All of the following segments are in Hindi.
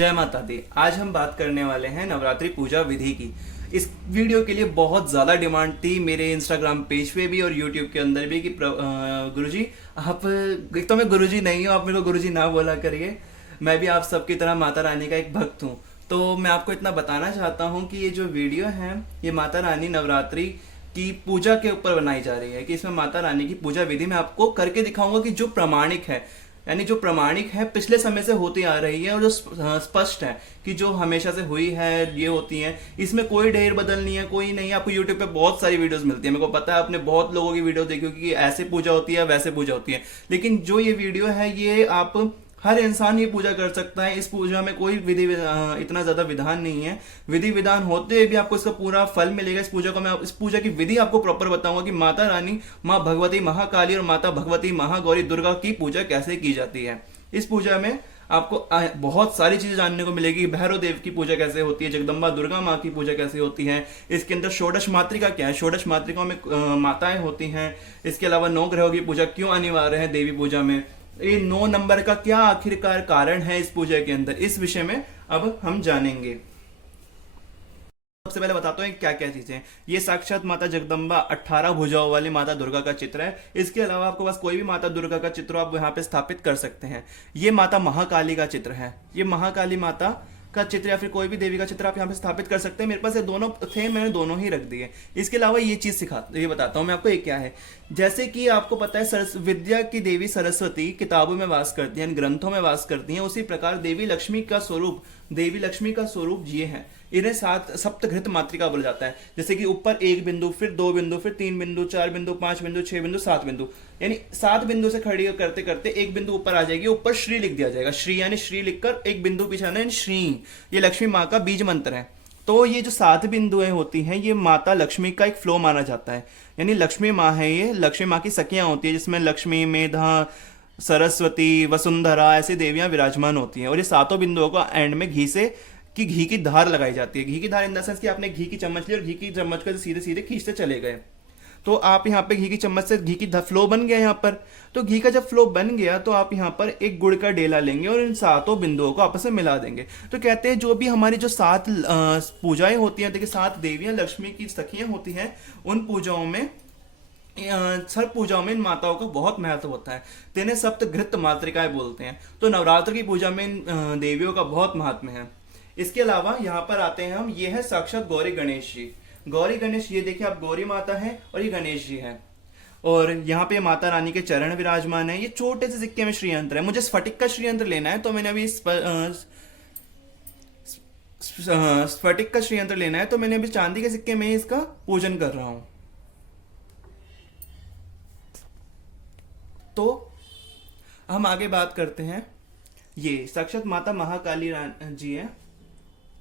जय माता दी। आज हम बात करने वाले हैं नवरात्रि पूजा विधि की। इस वीडियो के लिए बहुत ज़्यादा डिमांड थी मेरे इंस्टाग्राम पेज पे भी और यूट्यूब के अंदर भी कि गुरुजी आप, एक तो मैं गुरुजी नहीं हूँ, आप मेरे को गुरुजी ना बोला करिए। मैं भी आप सबकी तरह माता रानी का एक भक्त हूँ। तो मैं आपको इतना बताना चाहता हूँ कि ये जो वीडियो है ये माता रानी नवरात्रि की पूजा के ऊपर बनाई जा रही है, कि इसमें माता रानी की पूजा विधि मैं आपको करके दिखाऊंगा कि जो प्रमाणिक है, यानी जो प्रमाणिक है पिछले समय से होती आ रही है और जो स्पष्ट है कि जो हमेशा से हुई है ये होती है। इसमें कोई ढेर बदल नहीं है, कोई नहीं। आपको यूट्यूब पे बहुत सारी वीडियोस मिलती है, मेरे को पता है आपने बहुत लोगों की वीडियो देखी होगी कि ऐसे पूजा होती है वैसे पूजा होती है। लेकिन जो ये वीडियो है ये आप हर इंसान ये पूजा कर सकता है। इस पूजा में कोई इतना ज्यादा विधान नहीं है। विधि विधान होते हुए भी आपको इसका पूरा फल मिलेगा। इस पूजा को मैं इस पूजा की विधि आपको प्रॉपर बताऊंगा कि माता रानी, माँ भगवती महाकाली और माता भगवती महागौरी दुर्गा की पूजा कैसे की जाती है। इस पूजा में आपको बहुत सारी चीजें जानने को मिलेगी। भैरव देव की पूजा कैसे होती है, जगदम्बा दुर्गा माँ की पूजा कैसे होती है, इसके अंदर षोडश मातृका क्या है, षोडश मातृकाओं में माताएं होती हैं। इसके अलावा 9 ग्रहों की पूजा क्यों अनिवार्य है देवी पूजा में, ये 9 नंबर का क्या आखिरकार कारण है इस पूजा के अंदर, इस विषय में अब हम जानेंगे। सबसे पहले बताता हूँ क्या क्या चीजें हैं। ये साक्षात माता जगदम्बा 18 भुजाओं वाली माता दुर्गा का चित्र है। इसके अलावा आपको बस कोई भी माता दुर्गा का चित्र आप यहाँ पे स्थापित कर सकते हैं। ये माता महाकाली का चित्र है, ये महाकाली माता का चित्र या फिर कोई भी देवी का चित्र आप यहाँ पे स्थापित कर सकते हैं। मेरे पास ये दोनों थे, मैंने दोनों ही रख दिए। इसके अलावा ये बताता हूँ मैं आपको ये क्या है। जैसे कि आपको पता है विद्या की देवी सरस्वती किताबों में वास करती हैं, ग्रंथों में वास करती हैं। उसी प्रकार देवी लक्ष्मी का स्वरूप ये है। इन्हें सप्तघृत मातृका बोला जाता है। जैसे कि ऊपर 1 बिंदु, फिर 2 बिंदु, फिर 3 बिंदु, 4 बिंदु, 5 बिंदु, 6 बिंदु, 7 बिंदु, यानी 7 बिंदु से खड़ी करते करते 1 बिंदु ऊपर आ जाएगी। ऊपर श्री लिख दिया जाएगा। श्री यानी श्री लिखकर 1 बिंदु पीछे आना, श्री ये लक्ष्मी माँ का बीज मंत्र है। तो ये जो 7 बिंदुएं होती हैं ये माता लक्ष्मी का एक फ्लो माना जाता है। यानी लक्ष्मी माँ है, ये लक्ष्मी माँ की सखियां होती है जिसमें लक्ष्मी, मेधा, सरस्वती, वसुंधरा ऐसी देवियां विराजमान होती हैं। और ये 7 बिंदुओं को एंड में घी की धार लगाई जाती है। घी की धार इन द सेंस कि आपने घी की चम्मच ली और घी की चम्मच को सीधे सीधे खींचते चले गए, तो आप यहाँ पे घी की चम्मच से घी की फ्लो बन गया यहाँ पर। तो घी का जब फ्लो बन गया तो आप यहाँ पर एक गुड़ का डेला लेंगे और इन 7 बिंदुओं को आपस में मिला देंगे। तो कहते हैं जो भी हमारी जो 7 पूजाएं होती हैं, देखिए 7 देवियां लक्ष्मी की सखियां होती हैं, उन पूजाओं में सब पूजाओं में इन माताओं का बहुत महत्व होता है। तो इन्हें सप्तघृत मातृकाएं बोलते हैं। तो नवरात्र की पूजा में इन देवियों का बहुत महात्म्य है। इसके अलावा यहाँ पर आते हैं हम, ये है साक्षात गौरी गणेश जी। गौरी गणेश, ये देखिए आप, गौरी माता है और ये गणेश जी है। और यहाँ पे माता रानी के चरण विराजमान है। ये छोटे से सिक्के में श्रीयंत्र है। मुझे स्फटिक का श्रीयंत्र लेना है तो मैंने अभी स्फटिक का श्रीयंत्र लेना है तो मैंने अभी चांदी के सिक्के में इसका पूजन कर रहा हूं। तो हम आगे बात करते हैं। ये साक्षात माता महाकाली जी है,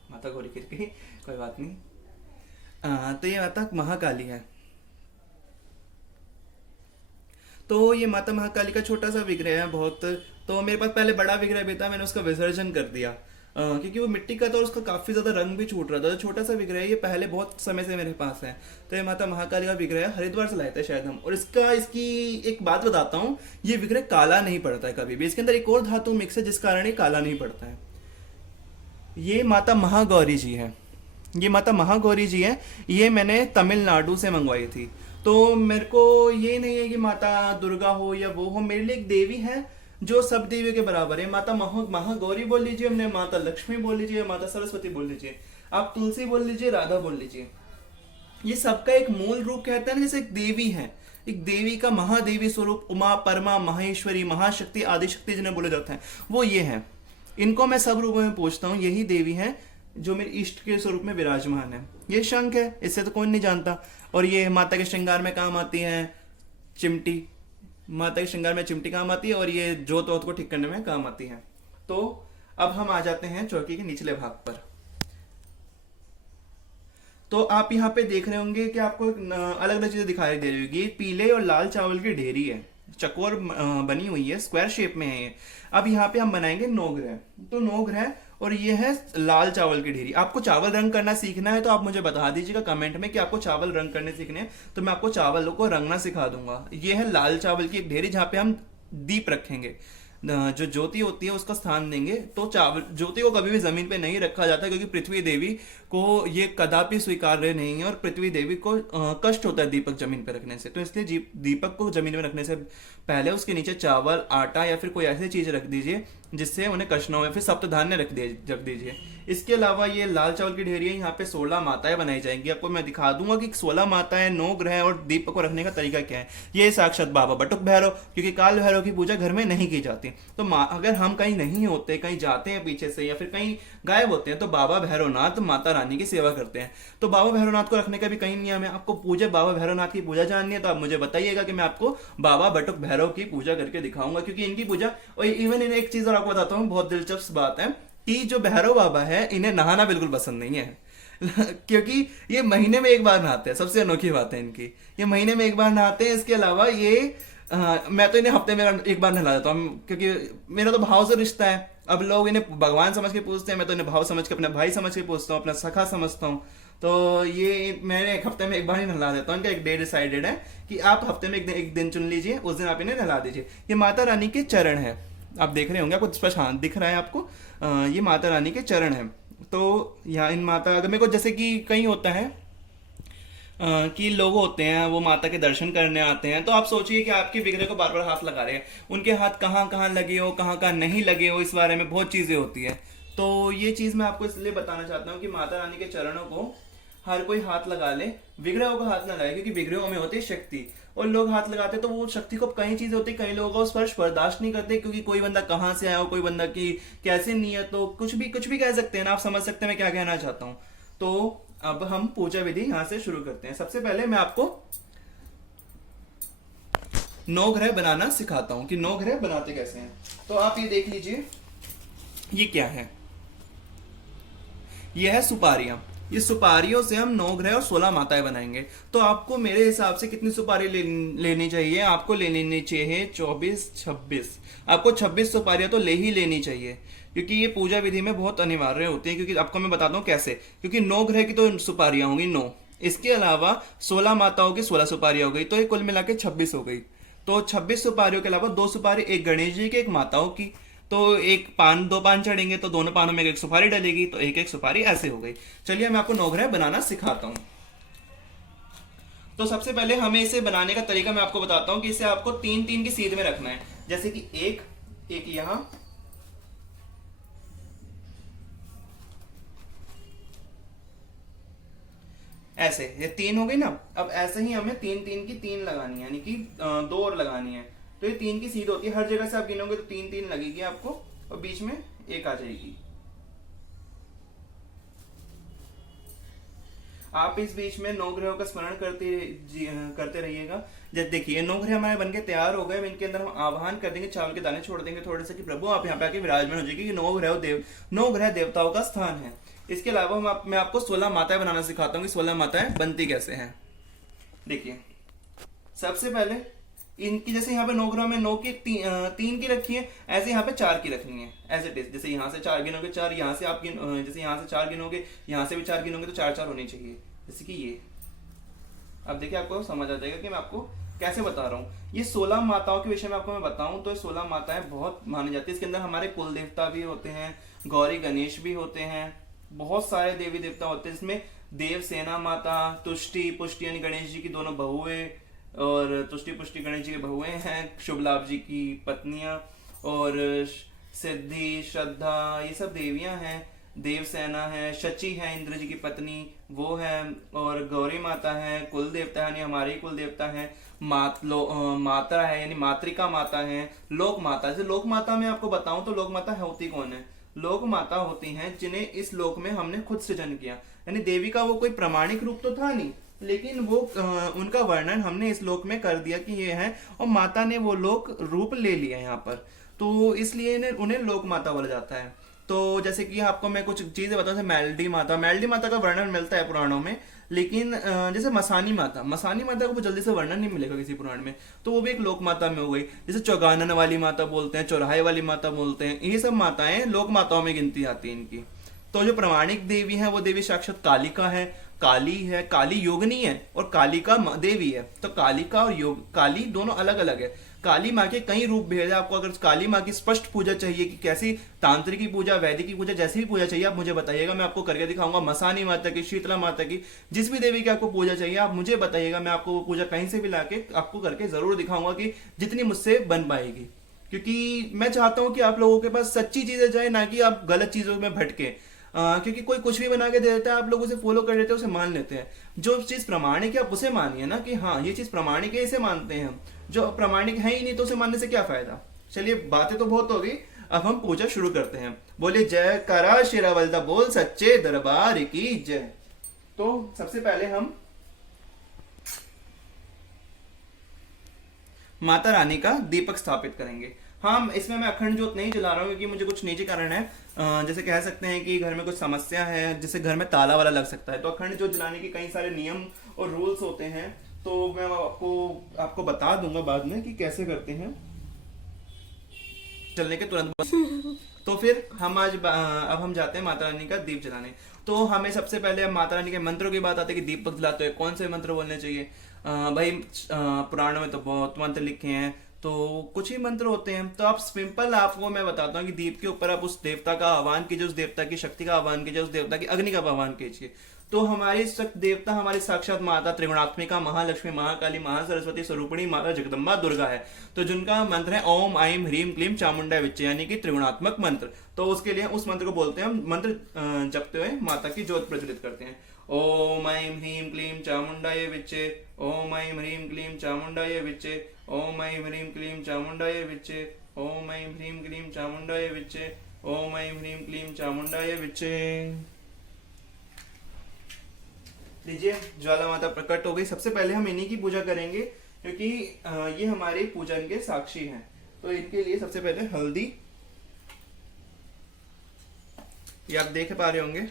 माता गौरी गिर गई, कोई बात नहीं। तो ये माता महाकाली है। तो ये माता महाकाली का छोटा सा विग्रह है बहुत। तो मेरे पास पहले बड़ा विग्रह भी था, मैंने उसका विसर्जन कर दिया क्योंकि वो मिट्टी का था और उसका काफी ज्यादा रंग भी छूट रहा था। तो छोटा सा विग्रह है, ये पहले बहुत समय से मेरे पास है। तो ये माता महाकाली का विग्रह है, हरिद्वार से लाए थे शायद हम। और इसकी एक बात बताता हूँ, ये विग्रह काला नहीं पड़ता है कभी भी। इसके अंदर एक और धातु मिक्स है जिस कारण ये काला नहीं पड़ता है। ये माता महागौरी जी है, ये माता महागौरी जी है। ये मैंने तमिलनाडु से मंगवाई थी। तो मेरे को ये नहीं है कि माता दुर्गा हो या वो हो, मेरे लिए एक देवी है जो सब देवियों के बराबर है। माता महागौरी बोल लीजिए, हमने माता लक्ष्मी बोल लीजिए, माता सरस्वती बोल लीजिए, आप तुलसी बोल लीजिए, राधा बोल लीजिए। ये सबका एक मूल रूप कहते हैं ना, जैसे एक देवी है, एक देवी का महादेवी स्वरूप, उमा, परमा, माहेश्वरी, महाशक्ति, आदिशक्ति जिन्हें बोले जाते हैं, वो ये है। इनको मैं सब रूपों में पूछता हूँ, यही देवी है जो मेरे इष्ट के स्वरूप में विराजमान है। ये शंख है, इससे तो कोई नहीं जानता। और ये माता के श्रृंगार में काम आती है चिमटी, माता के श्रृंगार में चिमटी काम आती है और ये जोत वोत को ठीक करने में काम आती है। तो अब हम आ जाते हैं चौकी के निचले भाग पर। तो आप यहाँ पे देख रहे होंगे कि आपको अलग अलग चीजें दिखाई दे रही होगी। पीले और लाल चावल की ढेरी है, चकोर बनी हुई है, स्क्वायर शेप में है ये। अब यहाँ पे हम बनाएंगे 9 ग्रह। तो 9 ग्रह और ये है लाल चावल की ढेरी। आपको चावल रंग करना सीखना है तो आप मुझे बता दीजिएगा कमेंट में कि आपको चावल रंग करने सीखने हैं, तो मैं आपको चावल को रंगना सिखा दूंगा। ये है लाल चावल की एक ढेरी जहाँ पे हम दीप रखेंगे। जो ज्योति होती है उसका स्थान देंगे। तो चावल ज्योति को कभी भी जमीन पे नहीं रखा जाता, क्योंकि पृथ्वी देवी को ये कदापि स्वीकार्य नहीं है, और पृथ्वी देवी को कष्ट होता है दीपक जमीन पे रखने से। तो इसलिए दीपक को जमीन में रखने से पहले उसके नीचे चावल, आटा या फिर कोई ऐसी चीज रख दीजिए जिससे उन्हें कष्ट ना हो, या फिर सप्तधान्य रख दीजिए। इसके अलावा ये लाल चावल की ढेरी है, यहाँ पे 16 माताएं बनाई जाएंगी। आपको मैं दिखा दूंगा कि 16 माताएं, 9 ग्रह और दीपक को रखने का तरीका क्या है। ये साक्षात बाबा बटुक भैरव, क्योंकि काल भैरव की पूजा घर में नहीं की जाती। तो अगर हम कहीं नहीं होते, कहीं जाते हैं पीछे से या फिर कहीं गायब होते हैं, तो बाबा भैरवनाथ माता रानी की सेवा करते हैं। तो बाबा भैरवनाथ को रखने का भी कई नियम है। आपको पूजा बाबा भैरवनाथ की पूजा जाननी है तो आप मुझे बताइएगा कि मैं आपको बाबा बटुक भैरव की पूजा करके दिखाऊंगा, क्योंकि इनकी पूजा, और इवन इन एक चीज और आपको बताता हूँ, बहुत दिलचस्प बात है कि जो भैरव बाबा है इन्हें नहाना बिल्कुल पसंद नहीं है क्योंकि ये महीने में एक बार नहाते हैं। सबसे अनोखी बात है इनकी, ये महीने में एक बार नहाते हैं। इसके अलावा ये मैं तो इन्हें हफ्ते में एक बार नहला देता हूँ, क्योंकि मेरा तो भाव से रिश्ता है। अब लोग इन्हें भगवान समझ के पूछते हैं, मैं तो इन्हें भाव समझ के, अपने भाई समझ के पूछता हूँ, अपना सखा समझता हूँ। तो ये मैंने एक हफ्ते में एक बार ही नहला देता हूँ। इनका एक डे डिसाइडेड है कि आप हफ्ते में एक दिन चुन लीजिए, उस दिन आप इन्हें नहला दीजिए। ये माता रानी के चरण है, आप देख रहे होंगे, आपको स्पष्ट हाँ दिख रहा है आपको। ये माता रानी के चरण है। तो यहाँ इन माता, अगर मेरे को जैसे कि कहीं होता है कि लोग होते हैं वो माता के दर्शन करने आते हैं, तो आप सोचिए कि आपके विग्रह को बार बार हाथ लगा रहे हैं, उनके हाथ कहाँ कहाँ लगे हो, कहाँ कहाँ नहीं लगे हो, इस बारे में बहुत चीजें होती है। तो ये चीज मैं आपको इसलिए बताना चाहता हूँ कि माता रानी के चरणों को हर कोई हाथ लगा ले, विग्रहों को हाथ ना लगाए, क्योंकि विग्रहों में होती है शक्ति, और लोग हाथ लगाते तो वो शक्ति को, कई चीजें होती है, कई लोगों का स्पर्श बर्दाश्त नहीं करते, क्योंकि कोई बंदा कहाँ से आया हो, कोई बंदा की कैसे नियत हो, कुछ भी कह सकते हैं ना। आप समझ सकते हैं मैं क्या कहना चाहता हूँ। तो अब हम पूजा विधि यहाँ से शुरू करते हैं। सबसे पहले मैं आपको 9 ग्रह बनाना सिखाता हूँ कि 9 ग्रह बनाते कैसे हैं। तो आप ये देख लीजिए, ये क्या है, ये है सुपारियां। ये सुपारियों से हम 9 ग्रह और 16 माताएं बनाएंगे। तो आपको मेरे हिसाब से कितनी सुपारी लेनी चाहिए, आपको लेनी चाहिए 24-26। आपको 26 सुपारियां तो ले ही लेनी चाहिए, क्योंकि ये पूजा विधि में बहुत अनिवार्य होती है। क्योंकि आपको मैं बताता हूँ कैसे, क्योंकि 9 ग्रह की तो सुपारियां होंगी 9, इसके अलावा 16 माताओं की 16 सुपारियां हो गई, तो ये कुल मिला के 26 हो गई। तो 26 सुपारियों के अलावा 2 सुपारी एक गणेश जी की, एक माताओं की। तो एक पान, 2 पान चढ़ेंगे तो दोनों पानों में एक सुपारी डलेगी, तो एक एक सुपारी ऐसे हो गई। चलिए मैं आपको 9 ग्रह बनाना सिखाता हूं। तो सबसे पहले हमें इसे बनाने का तरीका मैं आपको बताता हूं कि इसे आपको 3-3 की सीध में रखना है। जैसे कि एक यहां, ऐसे ये 3 हो गई ना। अब ऐसे ही हमें 3-3 की 3 लगानी है, यानी कि 2 और लगानी है। तो ये 3 की सीध होती है, हर जगह से आप गिनोगे तो 3-3 लगेगी आपको, और बीच में एक आ जाएगी। आप इस बीच में 9 ग्रहों का स्मरण करते रहिएगा। जब देखिए 9 ग्रह हमारे बनके तैयार हो गए, इनके अंदर हम आह्वान कर देंगे, चावल के दाने छोड़ देंगे थोड़े से कि प्रभु आप यहाँ पे आके विराजमान हो जाइए, कि 9 ग्रह देवताओं का स्थान है। इसके अलावा मैं आपको 16 माताएं बनाना सिखाता हूँ कि 16 माताएं बनती कैसे हैं। देखिए सबसे पहले इनकी, जैसे यहाँ पे 9 ग्रह में 9 की 3 की रखी है, ऐसे यहाँ पे 4 की रखनी है, एज इट इज। जैसे यहाँ से 4 गिनोगे 4, यहाँ से आप जैसे यहाँ से 4 गिनोगे, यहाँ से भी 4 गिनोगे, तो 4-4 होनी चाहिए, जैसे कि ये। अब देखिए आपको समझ आ जाएगा कि मैं आपको कैसे बता रहा हूँ। ये 16 माताओं के विषय में आपको मैं बताऊं तो 16 माताएं बहुत मानी जाती है। इसके अंदर हमारे कुल देवता भी होते हैं, गौरी गणेश भी होते हैं, बहुत सारे देवी देवता होते हैं। इसमें देव सेना माता, तुष्टि पुष्टि यानी गणेश जी की दोनों बहुएं, और तुष्टि पुष्टि गणेश जी के बहुएं हैं, शुभ लाभ जी की पत्नियां, और सिद्धि श्रद्धा ये सब देवियां हैं। देव सेना है, शची है इंद्र जी की पत्नी, वो है, और गौरी माता है, कुल देवता है यानी हमारी कुल देवता है, माता है यानी मातृका माता है, लोक माता। जैसे लोक माता में आपको बताऊं तो लोक माता होती कौन है? लोक माता होती हैं जिन्हें इस लोक में हमने खुद सृजन किया, यानी देवी का वो कोई प्रमाणिक रूप तो था नहीं, लेकिन वो उनका वर्णन हमने इस लोक में कर दिया कि ये है, और माता ने वो लोक रूप ले लिया यहाँ पर, तो इसलिए उन्हें लोक माता बोला जाता है। तो जैसे कि आपको मैं कुछ चीजें बताऊं, जैसे मेलडी माता का वर्णन मिलता है पुराणों में, लेकिन जैसे मसानी माता को जल्दी से वर्णन नहीं मिलेगा किसी पुराण में, तो वो भी एक लोक माता में हो गई। जैसे चौगानन वाली माता बोलते हैं, चौराहे वाली माता बोलते हैं, ये सब माताएं लोक माताओं में गिनती आती है इनकी। तो जो प्रमाणिक देवी है वो देवी साक्षात कालिका है, काली योगिनी है, और कालिका देवी है। तो कालिका और काली दोनों अलग अलग है। काली माँ के कई रूप भेद है। आपको अगर काली माँ की स्पष्ट पूजा चाहिए कि कैसी तांत्रिक की पूजा, वैदिक की पूजा, जैसी भी पूजा चाहिए आप मुझे बताइएगा, मैं आपको करके दिखाऊंगा। मसानी माता की, शीतला माता की, जिस भी देवी की आपको पूजा चाहिए आप मुझे बताइएगा, मैं आपको वो पूजा कहीं से भी लाके आपको करके जरूर दिखाऊंगा कि जितनी मुझसे बन पाएगी। क्योंकि मैं चाहता हूं कि आप लोगों के पास सच्ची चीजें जाए, ना कि आप गलत चीजों में भटके। क्योंकि कोई कुछ भी बना के दे देता है, आप लोग उसे फॉलो कर लेते हैं, उसे मान लेते हैं। जो चीज प्रमाणिक है आप उसे मानिए ना, कि हाँ ये चीज प्रमाणिक है, इसे मानते हैं हम। जो प्रमाणिक है ही नहीं तो उसे मानने से क्या फायदा। चलिए बातें तो बहुत हो गई, अब हम पूजा शुरू करते हैं। बोलिए जय करा शेरावल्दा बोल सच्चे दरबार की जय। तो सबसे पहले हम माता रानी का दीपक स्थापित करेंगे। हाँ, इसमें मैं अखंड ज्योत नहीं जला रहा हूँ क्योंकि मुझे कुछ निजी कारण है। जैसे कह सकते हैं कि घर में कुछ समस्या है, जैसे घर में ताला वाला लग सकता है, तो अखंड ज्योत जलाने के कई सारे नियम और रूल्स होते हैं। तो मैं आपको बता दूंगा बाद में कि कैसे करते हैं चलने के तुरंत बाद। तो फिर हम अब हम जाते हैं माता रानी का दीप जलाने। तो हमें सबसे पहले अब माता रानी के मंत्रों की बात आती है कि दीपक जलाते हुए कौन से मंत्र बोलने चाहिए। भाई पुराणों में तो बहुत मंत्र लिखे हैं, तो कुछ ही मंत्र होते हैं। तो आप सिंपल, आपको मैं बताता हूँ कि दीप के ऊपर आप उस देवता का आह्वान कीजिए, उस देवता की शक्ति का आह्वान कीजिए, उस देवता की अग्नि का आह्वान कीजिए। तो हमारी देवता हमारी साक्षात माता त्रिगुणात्मिका महालक्ष्मी महाकाली महासरस्वती स्वरूपिणी माता जगदम्बा दुर्गा है। तो जिनका मंत्र है ओम आइम ह्रीम क्लीम चामुंडा विच्चे, यानी कि त्रिगुणात्मक मंत्र। तो उसके लिए उस मंत्र को बोलते हैं हम, मंत्र जपते हुए माता की ज्योत प्रज्वलित करते हैं। ओम ऐं ह्रीं क्लीं चामुण्डाय विच्चे, ओम ऐं ह्रीं क्लीं चामुण्डाय विच्चे, ओम ऐं ह्रीं क्लीं चामुण्डाय विच्चे, ओम ऐं ह्रीं क्लीं चामुण्डाय विच्चे, ओम ऐं ह्रीं क्लीं चामुण्डाय विच्चे। लीजिए ज्वाला माता प्रकट हो गई। सबसे पहले हम इन्हीं की पूजा करेंगे क्योंकि ये हमारे पूजन के साक्षी हैं। तो इनके लिए सबसे पहले हल्दी, ये आप देख पा रहे होंगे,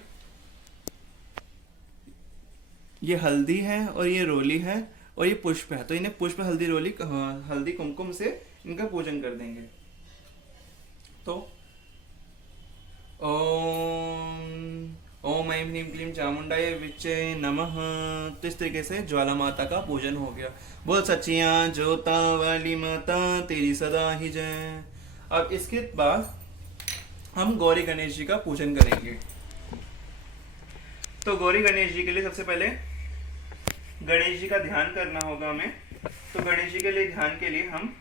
ये हल्दी है और ये रोली है और ये पुष्प है। तो इन्हें पुष्प हल्दी रोली हल्दी कुमकुम से इनका पूजन कर देंगे। तो ओम ऐं ह्रीं क्लीं चामुंडाय विच्चे नमः। तो इस तरीके से ज्वाला माता का पूजन हो गया। बोल सच्चियां जोता वाली माता तेरी सदा ही जय। अब इसके बाद हम गौरी गणेश जी का पूजन करेंगे। तो गौरी गणेश जी के लिए सबसे पहले गणेश जी का ध्यान करना होगा हमें। तो गणेश जी के लिए ध्यान के लिए हम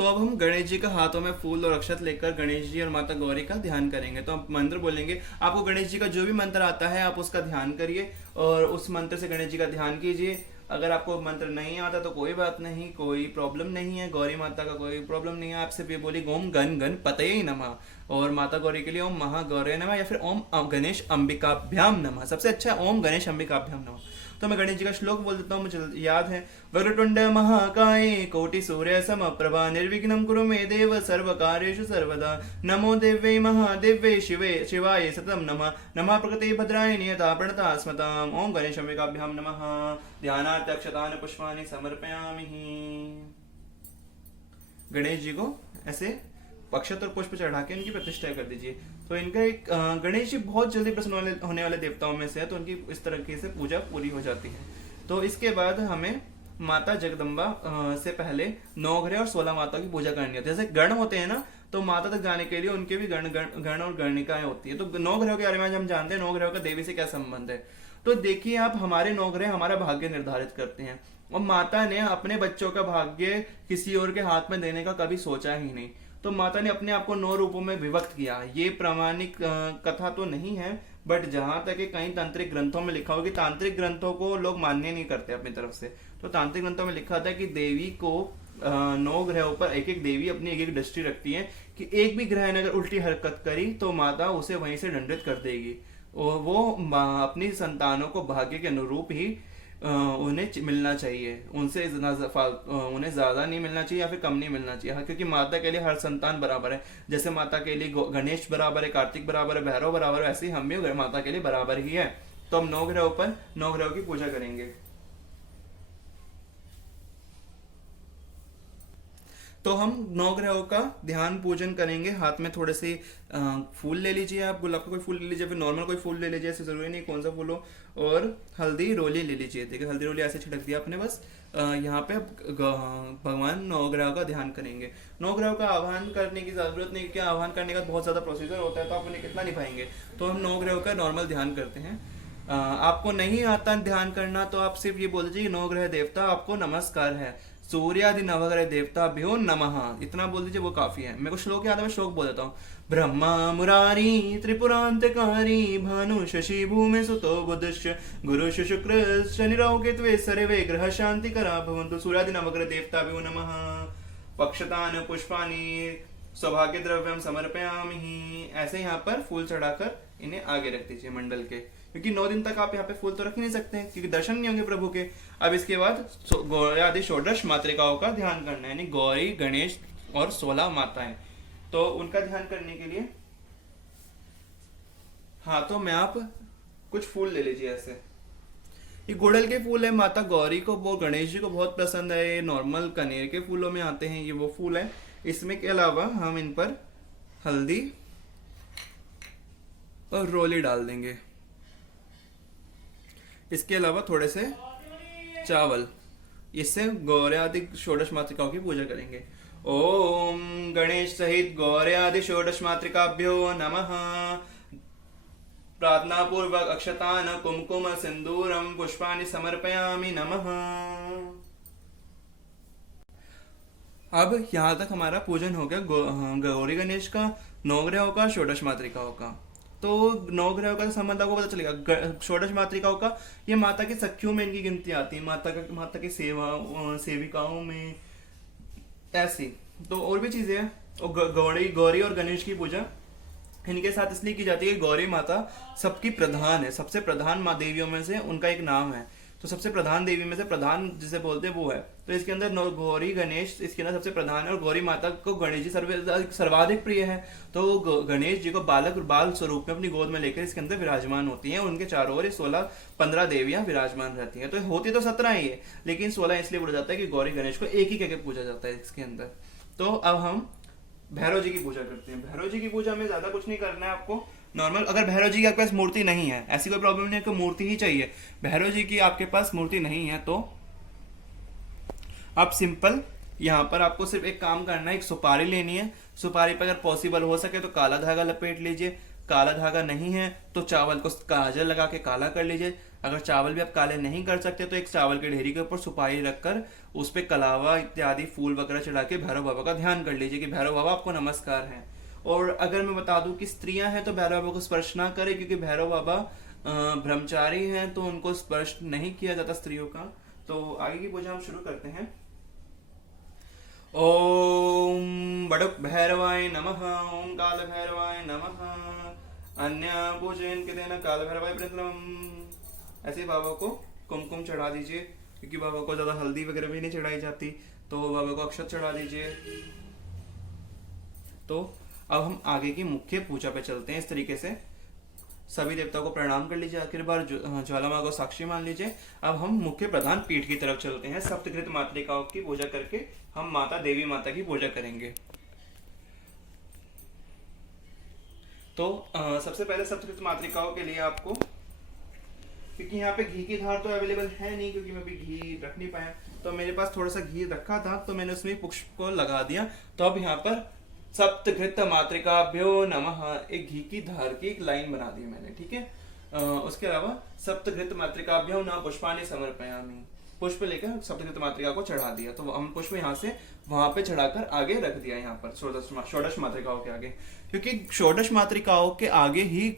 अब हम गणेश जी का हाथों में फूल और अक्षत लेकर गणेश जी और माता गौरी का ध्यान करेंगे। तो हम मंत्र बोलेंगे। आपको गणेश जी का जो भी मंत्र आता है आप उसका ध्यान करिए और उस मंत्र से गणेश जी का ध्यान कीजिए। अगर आपको मंत्र नहीं आता तो कोई बात नहीं, कोई प्रॉब्लम नहीं है, गौरी माता का कोई प्रॉब्लम नहीं है। आपसे भी बोली ओम गण गण पतये नमः, और माता गौरी के लिए ओम महागौरय नमः या फिर ओम गणेश अंबिकाभ्याम नमः। सबसे अच्छा ओम गणेश अंबिकाभ्याम नमः। तो मैं गणेश जी का श्लोक बोल देता हूँ, मुझे याद है। वक्रतुंड महाकाय कोटि सूर्य समप्रभा निर्विघ्नं कुरु मे देव सर्वकार्येषु सर्वदा। नमो देव्यै महादेव्यै शिवाय सततं नमः। नमः प्रकृते भद्राय नियता प्रणता स्मताम्। ओम गणेश अंबिकाभ्याम नमः। ध्यानार्थ अक्षतानि पुष्पाणि समर्पयामि। गणेश जी को ऐसे अक्षत और पुष्प चढ़ा के इनकी प्रतिष्ठा कर दीजिए। तो इनका एक गणेश जी बहुत जल्दी प्रसन्न होने वाले देवताओं में से है, तो उनकी इस तरीके से पूजा पूरी हो जाती है। तो इसके बाद हमें माता जगदम्बा से पहले 9 ग्रह और 16 माता की पूजा करनी होती है। जैसे गण होते हैं ना, तो माता तक जाने के लिए उनके भी गण और गणिकाएं होती है। तो 9 ग्रहों के बारे में आज हम जानते हैं 9 ग्रहों का देवी से क्या संबंध है। तो देखिए आप, हमारे 9 ग्रह हमारा भाग्य निर्धारित करते हैं और माता ने अपने बच्चों का भाग्य किसी और के हाथ में देने का कभी सोचा ही नहीं। तो माता ने अपने आप को 9 रूपों में विभक्त किया। ये प्रामाणिक कथा तो नहीं है, बट जहां तक कई तांत्रिक ग्रंथों में लिखा हो कि तांत्रिक ग्रंथों को लोग मान्य नहीं करते अपनी तरफ से। तो तांत्रिक ग्रंथों में लिखा था कि देवी को 9 ग्रहों पर एक एक देवी अपनी एक एक दृष्टि रखती है कि एक भी ग्रह ने अगर उल्टी हरकत करी तो माता उसे वहीं से दंडित कर देगी। और वो अपनी संतानों को भाग्य के अनुरूप ही उन्हें मिलना चाहिए, उनसे उन्हें ज्यादा नहीं मिलना चाहिए या फिर कम नहीं मिलना चाहिए। क्योंकि माता के लिए हर संतान बराबर है। जैसे माता के लिए गणेश बराबर है, कार्तिक बराबर है, भैरव बराबर है, ऐसे ही हम भी माता के लिए बराबर ही है। तो हम 9 ग्रहों पर 9 ग्रहों की पूजा करेंगे। तो हम नौ ग्रहों का ध्यान पूजन करेंगे। हाथ में थोड़े से फूल ले लीजिए, आप गुलाब का कोई फूल ले लीजिए, फिर नॉर्मल कोई फूल ले लीजिए, ऐसे जरूरी नहीं कौन सा फूल हो। और हल्दी रोली ले लीजिए। देखिए हल्दी रोली ऐसे छिड़क दिया आपने बस। यहाँ पे भगवान नवग्रह का ध्यान करेंगे। नवग्रह का आह्वान करने की जरूरत नहीं, क्या आह्वान करने का बहुत ज्यादा प्रोसीजर होता है, तो आप उन्हें कितना निभाएंगे। तो हम नवग्रह का नॉर्मल ध्यान करते हैं। आपको नहीं आता ध्यान करना तो आप सिर्फ ये बोल दीजिए नवग्रह देवता आपको नमस्कार है, सूर्यादि नवग्रह देवता भ्यो नमः, इतना बोल दीजिए, वो काफी है। मेरे को श्लोक याद है, मैं श्लोक बोल देता हूँ। ब्रह्मा मुरारी त्रिपुरांतकारी भानु शशि भूमि सुतो बुधश्च गुरु शुक्र शनिराव केतवे सर्वे ग्रह शांति करा भवन्तु सूर्यादि नवग्रह देवता भ्यो नमः। पक्षतान पुष्पानि सौभाग्य द्रव्यम समर्पयामि। ऐसे यहाँ पर फूल चढ़ाकर इन्हें आगे रख दीजिए मंडल के, क्योंकि 9 दिन तक आप यहाँ पे फूल तो रख ही नहीं सकते हैं, क्योंकि दर्शन नहीं होंगे प्रभु के। अब इसके बाद गौरी आदि षोडश मातृकाओं का ध्यान करना है, यानी गौरी गणेश और 16 माताएं। तो उनका ध्यान करने के लिए हाथों में आप कुछ फूल ले लीजिए ऐसे। ये गुड़हल के फूल है, माता गौरी को वो गणेश जी को बहुत पसंद है। ये नॉर्मल कनेर के फूलों में आते हैं, ये वो फूल है। इसमें के अलावा हम इन पर हल्दी और रोली डाल देंगे। इसके अलावा थोड़े से चावल, इससे गौर्यादि षोडश मातृकाओं की पूजा करेंगे। ओम गणेश सहित गौर्यादि षोडश मातृकाभ्यो नमः। प्रार्थना पूर्वक अक्षतान कुमकुम सिंदूरम पुष्पाणि समर्पयामि नमः। अब यहाँ तक हमारा पूजन हो गया गौरी गणेश का, नवग्रहों का, षोडश मातृकाओं का। तो नवग्रहों का संबंध आपको पता चलेगा। षोडश मातृकाओं का ये माता की सखियों में इनकी गिनती आती है, माता की सेविकाओं में ऐसी। तो और भी चीजें हैं। और गौरी और गणेश की पूजा इनके साथ इसलिए की जाती है कि गौरी माता सबकी प्रधान है, सबसे प्रधान माँ देवियों में से उनका एक नाम है। तो सबसे प्रधान देवी में से प्रधान जिसे बोलते हैं वो है। तो इसके अंदर गौरी गणेश इसके अंदर सबसे प्रधान है, और गौरी माता को गणेश जी सर्वाधिक प्रिय है। तो गणेश जी को बाल स्वरूप में अपनी गोद में लेकर इसके अंदर विराजमान होती हैं। उनके चारों ओर 16-15 देवियां विराजमान रहती हैं। तो होती तो 17 ही है, लेकिन 16 इसलिए बोला जाता है कि गौरी गणेश को एक ही करके पूजा जाता है इसके अंदर। तो अब हम भैरव जी की पूजा करते हैं। भैरव जी की पूजा में ज्यादा कुछ नहीं करना है आपको। नॉर्मल अगर भैरव जी के आपके पास मूर्ति नहीं है, ऐसी कोई प्रॉब्लम नहीं है कि मूर्ति ही चाहिए, भैरव जी की आपके पास मूर्ति नहीं है, तो आप सिंपल यहाँ पर आपको सिर्फ एक काम करना है, एक सुपारी लेनी है। सुपारी पर अगर पॉसिबल हो सके तो काला धागा लपेट लीजिए। काला धागा नहीं है तो चावल को काजल लगा के काला कर लीजिए। अगर चावल भी आप काले नहीं कर सकते तो एक चावल की ढेरी के ऊपर सुपारी रखकर उस पर कलावा इत्यादि फूल वगैरह चढ़ा के भैरव बाबा का ध्यान कर लीजिए कि भैरव बाबा आपको नमस्कार है। और अगर मैं बता दूं कि स्त्रियां हैं तो भैरव बाबा को स्पर्श ना करें, क्योंकि भैरव बाबा ब्रह्मचारी हैं, तो उनको स्पर्श नहीं किया जाता स्त्रियों का। तो आगे की पूजा हम शुरू करते हैं। ओम बड़क भैरवाय नमः। ओम काल भैरवाय नमः। अन्य पूजन के देना काल भैरवाय प्रथम। ऐसे बाबा को कुमकुम चढ़ा दीजिए, क्योंकि बाबा को ज्यादा हल्दी वगैरह भी नहीं चढ़ाई जाती, तो बाबा को अक्षत चढ़ा दीजिए। तो अब हम आगे की मुख्य पूजा पे चलते हैं। इस तरीके से सभी देवताओं को प्रणाम कर लीजिए, आखिर बार ज्वाला माँ को साक्षी मान लीजिए। अब हम मुख्य प्रधान पीठ की तरफ चलते हैं। सप्तकृत मातृकाओं की पूजा करके हम माता देवी माता की पूजा करेंगे। तो सबसे पहले सप्तकृत मातृकाओं के लिए आपको, क्योंकि यहाँ पे घी की धार तो अवेलेबल है नहीं, क्योंकि मैं भी घी रख नहीं पाया, तो मेरे पास थोड़ा सा घी रखा था तो मैंने उसमें पुष्प को लगा दिया। तो अब यहाँ पर सप्तघृत मातृकाभ्यो नमः एक घी की धार की एक लाइन बना दी मैंने, ठीक है। उसके अलावा सप्तघृत मातृकाभ्यो न पुष्पाणि समर्पयामि, पुष्प लेकर सप्तघृत मातृका को चढ़ा दिया। तो हम पुष्प यहाँ से वहां पे चढ़ाकर आगे रख दिया, यहाँ पर षोडश मातृकाओं के आगे, क्योंकि षोडश मातृकाओं के आगे ही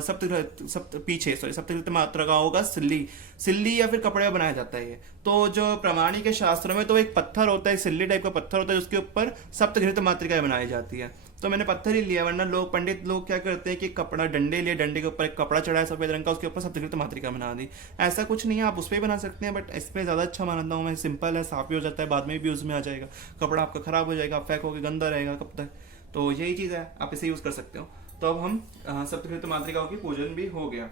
सप्तघृत मातृकाओं का सिल्ली या फिर कपड़ा बनाया जाता है। तो जो प्रमाणी के शास्त्र में तो एक पत्थर होता है, सिल्ली टाइप का पत्थर होता है, उसके ऊपर सप्तघृत मातृकाएं बनाई जाती है। तो मैंने पत्थर ही लिया, वरना लोग पंडित लोग क्या करते हैं कि कपड़ा डंडे लिए, डंडे के ऊपर एक कपड़ा चढ़ाया सफेद रंग का, उसके ऊपर सप्तघृत मातृका बना दी। ऐसा कुछ नहीं है, आप उस पर बना सकते हैं, बट इस पर ज्यादा अच्छा मानता हूँ मैं। सिंपल है, साफ भी हो जाता है, बाद में भी यूज में आ जाएगा, कपड़ा आपका खराब हो जाएगा, आप फेंकोगे गंदा रहेगा कब तक। तो यही चीज है, आप इसे यूज कर सकते हो। तो अब हम सप्तघृत मातृकाओं की पूजन भी हो गया।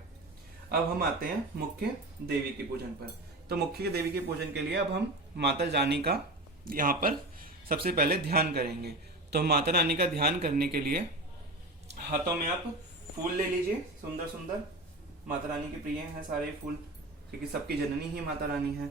अब हम आते हैं मुख्य देवी की पूजन पर। तो मुख्य देवी के पूजन के लिए अब हम माता जानी का यहाँ पर सबसे पहले ध्यान करेंगे। तो माता रानी का ध्यान करने के लिए हाथों में आप फूल ले लीजिए, सुंदर सुंदर। माता रानी के प्रिय हैं सारे फूल, क्योंकि सबकी जननी ही माता रानी है।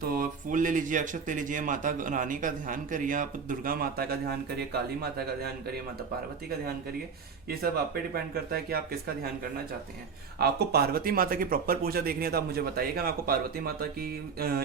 तो फूल ले लीजिए, अक्षत ले लीजिए, माता रानी का ध्यान करिए, आप दुर्गा माता का ध्यान करिए, काली माता का ध्यान करिए, माता पार्वती का ध्यान करिए। ये सब आप पे डिपेंड करता है कि आप किसका ध्यान करना चाहते हैं। आपको पार्वती माता की प्रॉपर पूजा देखनी है तो आप मुझे बताइएगा, मैं आपको पार्वती माता की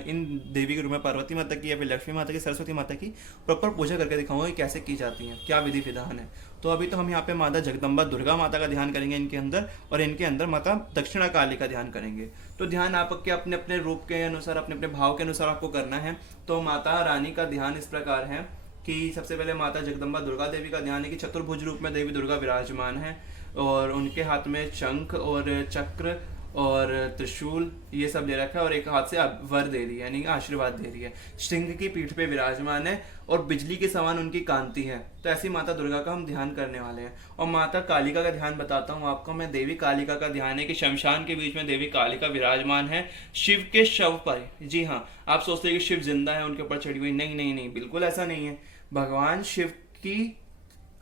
इन देवी के रूप में पार्वती माता की या फिर लक्ष्मी माता की, सरस्वती माता की प्रॉपर पूजा करके दिखाऊंगा कि कैसे की जाती है, क्या विधि विधान है। तो अभी तो हम यहाँ पे माता जगदम्बा दुर्गा माता का ध्यान करेंगे इनके अंदर, और इनके अंदर माता दक्षिणा काली का ध्यान करेंगे। तो ध्यान आपके अपने अपने रूप के अनुसार, अपने अपने भाव के अनुसार आपको करना है। तो माता रानी का ध्यान इस प्रकार है कि सबसे पहले माता जगदम्बा दुर्गा देवी का ध्यान है कि चतुर्भुज रूप में देवी दुर्गा विराजमान है, और उनके हाथ में शंख और चक्र और त्रिशूल ये सब ले रखा है, और एक हाथ से वर दे रही है, यानी आशीर्वाद दे रही है। सिंह की पीठ पे विराजमान है और बिजली के समान उनकी कांति है। तो ऐसी माता दुर्गा का हम ध्यान करने वाले हैं। और माता कालिका का ध्यान बताता हूँ आपको मैं। देवी कालिका का ध्यान है कि शमशान के बीच में देवी कालिका विराजमान है, शिव के शव पर। जी हाँ, आप सोचते हैं कि शिव जिंदा है उनके ऊपर चढ़ी हुई, नहीं नहीं नहीं, बिल्कुल ऐसा नहीं है। भगवान शिव की,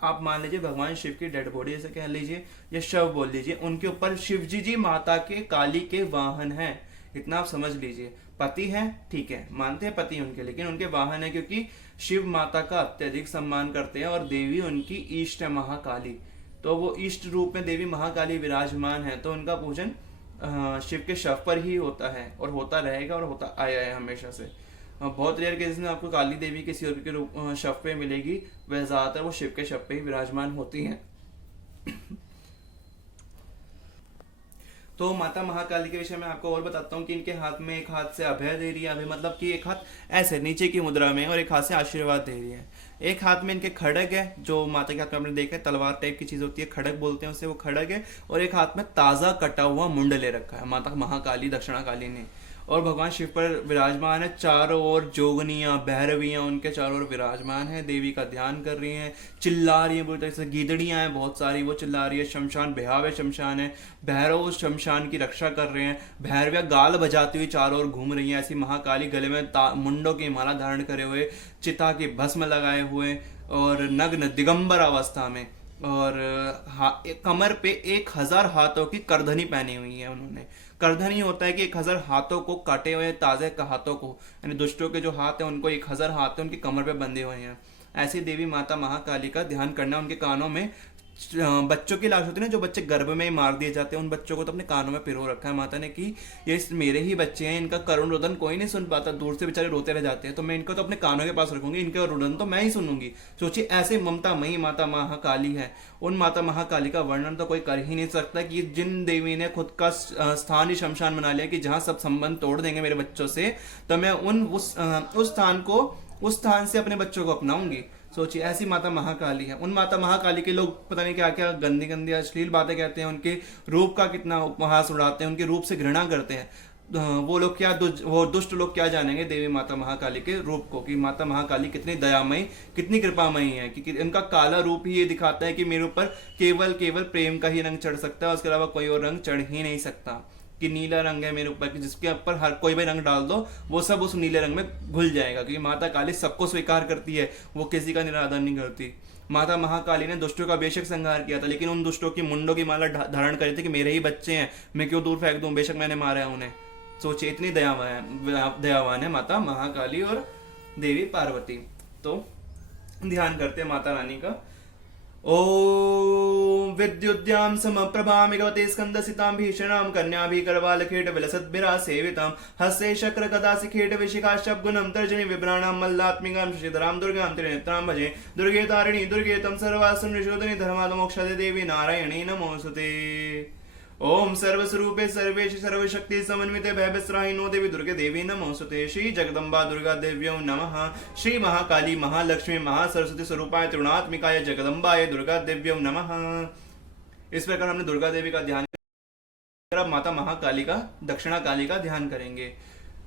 आप मान लीजिए भगवान शिव की डेड बॉडी ऐसे कह लीजिए या शव बोल लीजिए, उनके ऊपर शिव जी माता के काली के वाहन हैं, इतना आप समझ लीजिए। पति हैं, ठीक है, मानते हैं पति उनके, लेकिन उनके वाहन है, क्योंकि शिव माता का अत्यधिक सम्मान करते हैं और देवी उनकी इष्ट है महाकाली। तो वो इष्ट रूप में देवी महाकाली विराजमान है, तो उनका पूजन शिव के शव पर ही होता है और होता रहेगा और होता आया है हमेशा से। बहुत रेयर केसेस में आपको काली देवी किसी और के रूप शव पे मिलेगी, वह ज्यादातर वो शिव के शव पे ही विराजमान होती हैं। तो माता महाकाली के विषय में आपको और बताता हूँ कि इनके हाथ में एक हाथ से अभय दे रही है, अभय मतलब कि एक हाथ ऐसे नीचे की मुद्रा में और एक हाथ से आशीर्वाद दे रही है। एक हाथ में इनके खड़ग है, जो माता के हाथ में आपने देखा है तलवार टाइप की चीज होती है, खड़ग बोलते हैं उसे, वो खड़ग है। और एक हाथ में ताजा कटा हुआ मुंड ले रखा है माता महाकाली दक्षिणा काली ने। और भगवान शिव पर विराजमान है, चारों ओर जोगनियां भैरवियां उनके चारों ओर विराजमान है, देवी का ध्यान कर रही हैं, चिल्ला रही हैं पूरी तरह से। गीदड़ियां हैं बहुत सारी, वो चिल्ला रही है। शमशान बेहावे शमशान है, भैरव उस शमशान की रक्षा कर रहे हैं। भैरविया गाल बजाती हुई चारों ओर घूम रही हैं। ऐसी महाकाली गले में मुंडों की माला धारण करे हुए, चिता की भस्म लगाए हुए और नग्न दिगंबर अवस्था में, और कमर पे 1000 हाथों की करधनी पहनी हुई है उन्होंने। करधनी होता है कि 1000 हाथों को, काटे हुए ताजे हाथों को, यानी दुष्टों के जो हाथ है उनको 1000 हाथ है उनकी कमर पे बंधे हुए हैं। ऐसी देवी माता महाकाली का ध्यान करना। उनके कानों में बच्चों की लाश होती है ना, जो बच्चे गर्भ में ही मार दिए जाते हैं, उन बच्चों को तो अपने कानों में पिरो रखा है माता ने कि ये मेरे ही बच्चे हैं, इनका करुण रुदन कोई नहीं सुन पाता, दूर से बेचारे रोते रह जाते हैं, तो मैं इनको तो अपने कानों के पास रखूंगी, इनके रुदन तो मैं ही सुनूंगी। सोचिए, ऐसे ममता मई माता महाकाली है। उन माता महाकाली का वर्णन तो कोई कर ही नहीं सकता कि जिन देवी ने खुद का स्थान ही शमशान बना लिया कि जहां सब संबंध तोड़ देंगे मेरे बच्चों से, तो मैं उस स्थान से अपने बच्चों को अपनाऊंगी। सोचिए, ऐसी माता महाकाली है। उन माता महाकाली के लोग पता नहीं क्या क्या गंदी गंदी अश्लील बातें कहते हैं, उनके रूप का कितना उपहास उड़ाते हैं, उनके रूप से घृणा करते हैं। वो लोग क्या वो दुष्ट लोग क्या जानेंगे देवी माता महाकाली के रूप को, कि माता महाकाली कितनी दयामयी, कितनी कृपामयी है। कि उनका काला रूप ही ये दिखाता है कि मेरे ऊपर केवल प्रेम का ही रंग चढ़ सकता है, उसके अलावा कोई और रंग चढ़ ही नहीं सकता। कि नीला रंग है मेरे ऊपर, कि जिसके ऊपर हर कोई भी रंग डाल दो वो सब उस नीले रंग में घुल जाएगा, क्योंकि माता काली सबको स्वीकार करती है, वो किसी का निरादर नहीं करती। माता महाकाली ने दुष्टों का बेशक संहार किया था, लेकिन उन दुष्टों की मुंडों की माला धारण करी थी कि मेरे ही बच्चे हैं, मैं क्यों दूर फेंक दूं, बेशक मैंने मारा है उन्हें। सोचिए, इतनी दयावान है माता महाकाली और देवी पार्वती। तो ध्यान करते हैं माता रानी का। ओम विद्युद्यां समप्रभामिगवते स्कंदसितां भीषणां कन्याभिकरवालखेट विलसद्भिरा सेवितां हस्ते शक्र कदासिखेट विशिखाशब्गुणं तर्जनी विभ्राणां मल्लात्मिकां शशिधरां दुर्गां त्रिनेत्रां भजे दुर्गे तारिणी दुर्गे तं सर्वासुरनिशोधनि धर्मादमोक्षदे देवी नारायणी नमोस्तुते। ओम सर्वस्वरूपे सर्वेश सर्वशक्ति समन्विते भयविस्राहिनो देवी दुर्गे देवी नमोस्तुते। श्री जगदम्बा दुर्गा देव्यो नमः। श्री महाकाली महालक्ष्मी महासरस्वती स्वरूपाय त्रिगुणात्मिकाय जगदम्बाय दुर्गा देव्यो नमः। इस प्रकार हमने दुर्गा देवी का ध्यान, अब माता महाकाली का, दक्षिणा काली का ध्यान करेंगे।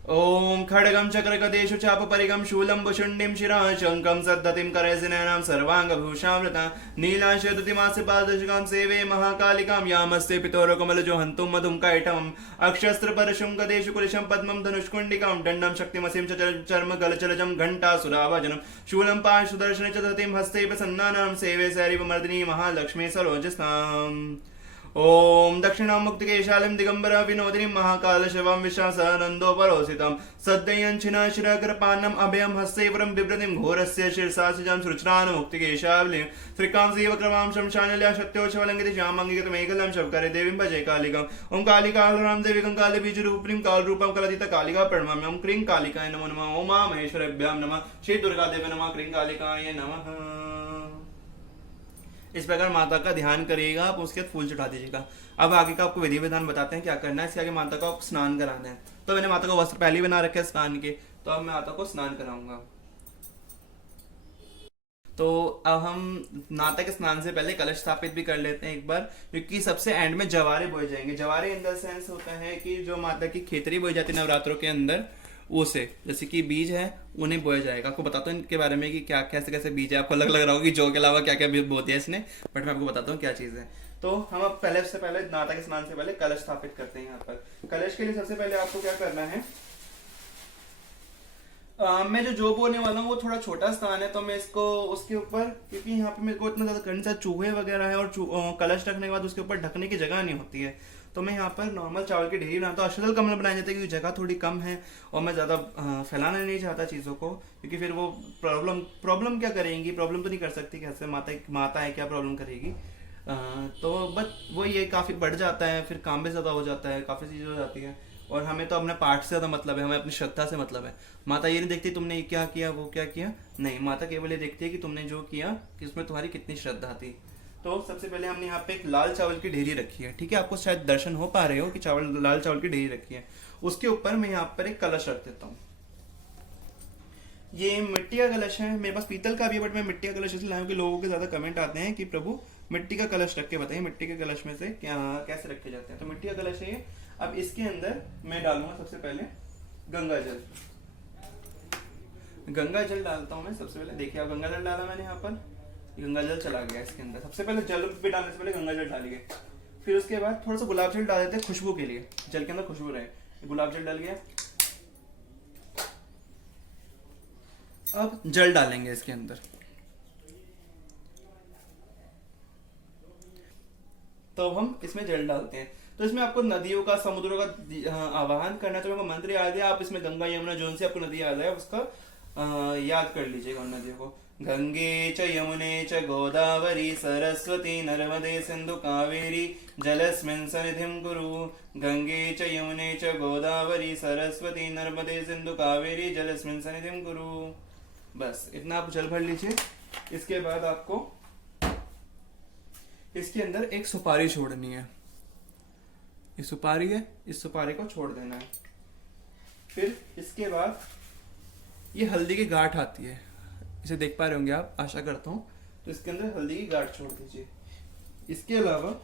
ओम खड्गम चक्रगदेषु चापपरिगम शूलं भुषुण्डिं शिरः शङ्खं सद्धतिं करैर्सिनयनं सर्वाङ्गभूषावृता नीलाशयदुतिमासिपादशकां सेवे महाकालिकां यामस्ते पितोरकमलजो हन्तुं मधुं कैटमम् अक्षस्त्रपरशुं गदेषु कुलिशं पद्मं धनुष्कुण्डिकां दण्डं शक्तिमसिं च चर्मगलचलजं घण्टासुराभजनं शूलं पाशुदर्शने च दतिं हस्ते प्रसन्नानां सेवे सैरिवमर्दिनी महालक्ष्मी सरोजस्ताम् ओम दक्षिणां मुक्तिकेशालिं दिगंबरा विनोदिनीं महाकाल शिवां विश्वासानन्दो परोसितां सद्दयञ्छिना शिरकृपान्नम् अभयं हस्ते परं बिभ्रतिं घोरस्य शीर्षासिजां सृच्रान् मुक्तिकेशावलिं श्रीकां जीवक्रमां शमशानल्या सत्योच्छवलङ्कित श्यामङ्गितमेकलं शवकरे देवीं भजे कालिकाम् ओं कालिकां देवीकं कालबीजरूपिणीं कालरूपं कलदित कालिका प्रणमामि ओं क्रीं कालिकाय नमो नमः ओं मा महेश्वरभ्यां नमः श्री दुर्गा देवी नमः क्रीं कालिकाय नमः। इस प्रकार माता का ध्यान करिएगा आप, उसके बाद फूल चढ़ा दीजिएगा। अब आगे का आपको विधि विधान बताते हैं क्या करना है। इसके आगे माता को आपको स्नान कराना है। तो मैंने माता को वस्त्र पहले ही बना रखे स्नान के, तो अब मैं माता को स्नान कराऊंगा। तो अब हम माता के स्नान से पहले कलश स्थापित भी कर लेते हैं एक बार, क्योंकि सबसे एंड में जवारे बोए जाएंगे। जवारे इन द सेंस होता है कि जो माता की खेतरी बोई जाती है नवरात्रों के अंदर, उसे जैसे कि बीज है उन्हें बोया जाएगा। आपको बताता हूँ इनके बारे में कि क्या कैसे कैसे बीज है। आपको अलग लग रहा होगा कि जौ के अलावा क्या क्या बीज बोते हैं इसने, बट मैं आपको बताता हूँ क्या चीज़ है। तो हम अब पहले माता के स्नान से पहले कलश स्थापित करते हैं। यहाँ पर कलश के लिए सबसे पहले आपको क्या करना है, मैं जो बोलने वाला हूँ वो थोड़ा छोटा स्थान है, तो मैं इसको उसके ऊपर, क्योंकि यहाँ पे मेरे को इतना ज्यादा करने से चूहे वगैरह है और कलश रखने के बाद उसके ऊपर ढकने की जगह नहीं होती है, तो मैं यहाँ पर नॉर्मल चावल की ढेरी बनाता हूँ। अष्टदल कमल बनाए जाते हैं क्योंकि जगह थोड़ी कम है और मैं ज़्यादा फैलाना नहीं चाहता चीज़ों को, क्योंकि फिर वो प्रॉब्लम क्या करेंगी, प्रॉब्लम तो नहीं कर सकती कैसे, माता है क्या प्रॉब्लम करेगी। तो बट वो ये काफ़ी बढ़ जाता है, फिर काम भी ज़्यादा हो जाता है, काफ़ी चीज़ें हो जाती है। और हमें तो अपने पाठ से ज़्यादा मतलब है, हमें अपनी श्रद्धा से मतलब है। माता ये नहीं देखती तुमने ये क्या किया वो क्या किया, नहीं, माता केवल ये देखती है कि तुमने जो किया कि उसमें तुम्हारी कितनी श्रद्धा थी। तो सबसे पहले हमने यहाँ पे एक लाल चावल की ढेरी रखी है, ठीक है, आपको शायद दर्शन हो पा रहे हो कि लाल चावल की ढेरी रखी है। उसके ऊपर मैं यहाँ पर एक कलश रख देता हूँ। ये मिट्टी का कलश है, मेरे पास पीतल का भी है, बट मैं मिट्टी का कलश इसलिए लाया हूँ कि लोगों के ज्यादा कमेंट आते हैं कि प्रभु मिट्टी का कलश रख के बताइए, मिट्टी के कलश में से क्या कैसे रखे जाते हैं। तो मिट्टी का कलश है ये। अब इसके अंदर मैं डालूंगा सबसे पहले गंगा जल। गंगा जल डालता हूँ मैं सबसे पहले। देखिए अब गंगा जल डाला मैंने यहाँ पर, गंगा जल चला गया इसके अंदर। सबसे पहले जल पे डालने से पहले गंगा जल डालिए। फिर उसके बाद थोड़ा सा गुलाब जल डाल देते हैं खुशबू के लिए, जल के अंदर खुशबू रहे। गुलाब जल डल गया। अब जल डालेंगे इसके अंदर। तो हम इसमें जल डालते हैं। तो इसमें आपको नदियों का, समुद्रों का आवाहन करना है। तो मेरे को मंत्र याद है, आप इसमें गंगा यमुना जोन से आपको नदी याद है उसका याद कर लीजिएगा उन नदियों को। गंगे च यमुने च गोदावरी सरस्वती नर्मदे सिंधु कावेरी जलस्मिन् सन्निधिं कुरु। गंगे च यमुने च गोदावरी सरस्वती नर्मदे सिंधु कावेरी जलस्मिन् सन्निधिं कुरु। बस इतना आप जल भर लीजिए। इसके बाद आपको इसके अंदर एक सुपारी छोड़नी है। ये सुपारी है, इस सुपारी को छोड़ देना है। फिर इसके बाद ये हल्दी की गांठ आती है, इसे देख पा रहे होंगे आप, आशा करता हूँ। तो इसके अंदर हल्दी की गांठ छोड़ दीजिए। इसके अलावा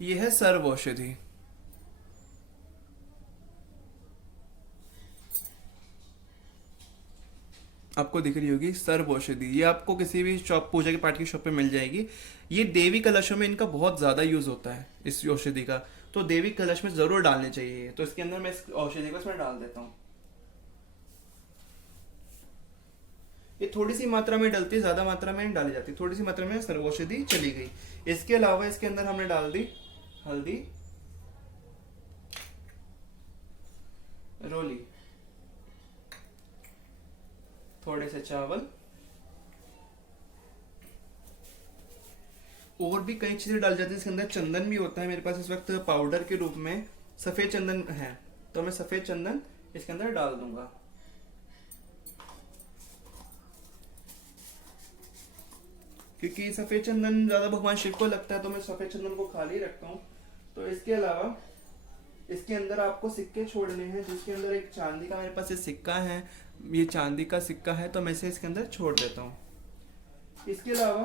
ये है सर्व औषधि। आपको दिख रही होगी सर्व औषधि। ये आपको किसी भी शॉप, पूजा के पाठ की शॉप पे मिल जाएगी। ये देवी कलशों में इनका बहुत ज्यादा यूज होता है इस औषधि का, तो देवी कलश में जरूर डालने चाहिए। तो इसके अंदर मैं इस औषधि को इसमें डाल देता हूँ। ये थोड़ी सी मात्रा में डलती है, ज्यादा मात्रा में नहीं डाली जाती, थोड़ी सी मात्रा में सर्व औषधि चली गई। इसके अलावा इसके अंदर हमने डाल दी हल्दी, रोली, थोड़े से चावल, और भी कई चीजें डाल जाती है। इसके अंदर चंदन भी होता है, मेरे पास इस वक्त पाउडर के रूप में सफेद चंदन है, तो मैं सफेद चंदन इसके अंदर डाल दूंगा। क्योंकि सफेद चंदन ज्यादा भगवान शिव को लगता है, तो मैं सफेद चंदन को खाली रखता हूँ। तो इसके अलावा इसके अंदर आपको सिक्के छोड़ने हैं, जिसके अंदर एक चांदी का मेरे पास ये सिक्का है, ये चांदी का सिक्का है, तो मैं इसे इसके अंदर छोड़ देता हूँ। इसके अलावा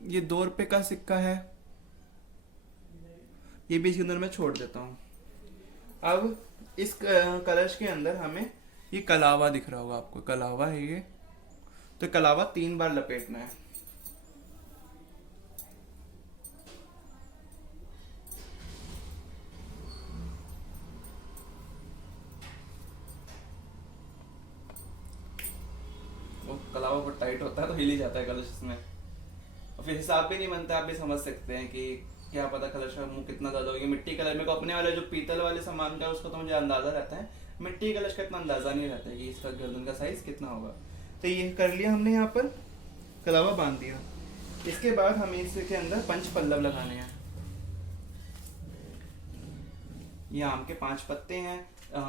ये 2 रुपए का सिक्का है, ये भी इसके अंदर मैं छोड़ देता हूँ। अब इस कलश के अंदर हमें ये कलावा दिख रहा होगा आपको, कलावा है ये, तो कलावा 3 बार लपेटना है। वो कलावा बहुत टाइट होता है तो हिल ही जाता है कलश इसमें, और फिर हिसाब भी नहीं बनता। आप भी समझ सकते हैं कि क्या पता कलश का मुंह कितना ज्यादा होगा। मिट्टी कलर मेरे को अपने वाले जो पीतल वाले सामान का है उसका तो मुझे अंदाजा रहता है, मिट्टी कलश का इतना अंदाजा नहीं रहता है कि इसका गर्दन का साइज कितना होगा। तो ये कर लिया हमने, यहाँ पर कलावा बांध दिया। इसके बाद हमें इसके अंदर पंच पल्लव लगाने हैं। ये आम के 5 पत्ते हैं।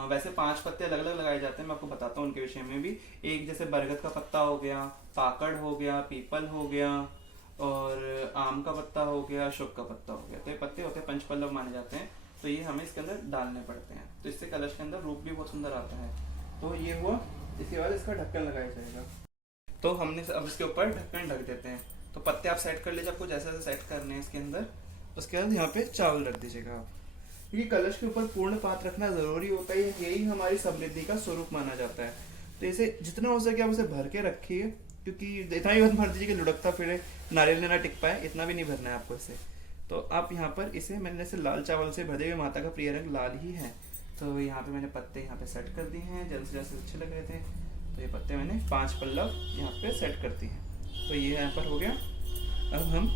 वैसे 5 पत्ते अलग अलग लगाए जाते हैं, मैं आपको बताता हूँ उनके विषय में भी। एक जैसे बरगद का पत्ता हो गया, पाकड़ हो गया, पीपल हो गया, और आम का पत्ता हो गया, अशोक का पत्ता हो गया। तो ये पत्ते होते हैं, पंचपल्लव माने जाते हैं। तो ये हमें इसके अंदर डालने पड़ते हैं, तो इससे कलश के अंदर रूप भी बहुत सुंदर आता है। तो ये हुआ। इसके बाद इसका ढक्कन लगाया जाएगा। तो हमने अब इसके ऊपर ढक्कन ढक देते हैं। तो पत्ते आप सेट कर लीजिए, आपको जैसे जैसे सेट करने हैं इसके अंदर। उसके बाद यहाँ पे चावल रख दीजिएगा आप, क्योंकि कलश के ऊपर पूर्ण पात रखना जरूरी होता है। यही हमारी समृद्धि का स्वरूप माना जाता है। तो इसे जितना हो सके आप उसे भर के रखिए, क्योंकि इतना ही भर दीजिए कि लुढ़कता फिरे, नारियल ने ना टिक पाए, इतना भी नहीं भरना है आपको इसे। तो आप यहाँ पर इसे मैंने इसे लाल चावल से भरे हुए, माता का प्रिय रंग लाल ही है। तो यहाँ पे मैंने पत्ते यहाँ पे सेट कर दिए हैं, जल्द से जल्द अच्छे लग रहे थे। तो ये पत्ते मैंने 5 पल्लव यहाँ पे सेट कर दिए हैं। तो ये यहाँ पर हो गया। अब हम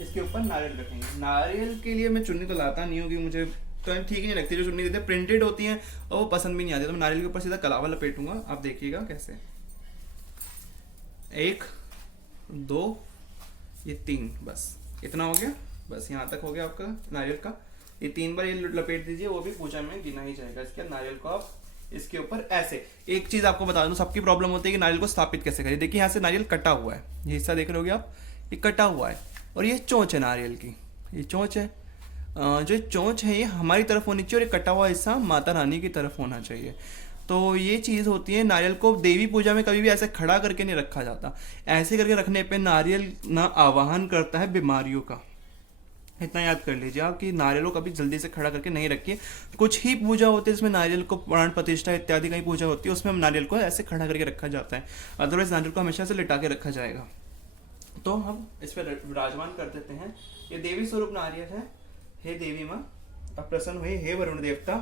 इसके ऊपर नारियल रखेंगे। नारियल के लिए मैं चुन्नी तो लाता नहीं हूँ, क्योंकि मुझे तो ठीक ही नहीं लगती। जो चुन्नी देते प्रिंटेड होती हैं और वो पसंद भी नहीं आती। तो मैं नारियल के ऊपर सीधा कलावा लपेटूंगा। आप देखिएगा कैसे, 1 2 ये 3, बस इतना हो गया। बस यहाँ तक हो गया आपका नारियल का। ये 3 बार ये लपेट दीजिए, वो भी पूजा में गिना ही जाएगा। इसके नारियल को आप इसके ऊपर ऐसे। एक चीज आपको बता दूं, सबकी प्रॉब्लम होती है कि नारियल को स्थापित कैसे करें। देखिए यहाँ से नारियल कटा हुआ है, ये हिस्सा देख रहे होगे आप, ये कटा हुआ है। और ये चोंच है नारियल की, ये चोंच है। जो चोंच है ये हमारी तरफ होनी चाहिए, और ये कटा हुआ हिस्सा माता रानी की तरफ होना चाहिए। तो ये चीज़ होती है। नारियल को देवी पूजा में कभी भी ऐसे खड़ा करके नहीं रखा जाता। ऐसे करके रखने पे नारियल ना आवाहन करता है बीमारियों का। इतना याद कर लीजिए आप कि नारियल को कभी जल्दी से खड़ा करके नहीं रखिए। कुछ ही पूजा होती है जिसमें नारियल को प्राण प्रतिष्ठा इत्यादि कई पूजा होती है, उसमें हम नारियल को ऐसे खड़ा करके रखा जाता है। अदरवाइज नारियल को हमेशा से लिटा के रखा जाएगा। तो हम इस पर विराजमान कर देते हैं। ये देवी स्वरूप नारियल है। हे देवी माँ, अब प्रसन्न हुए। हे वरुण देवता,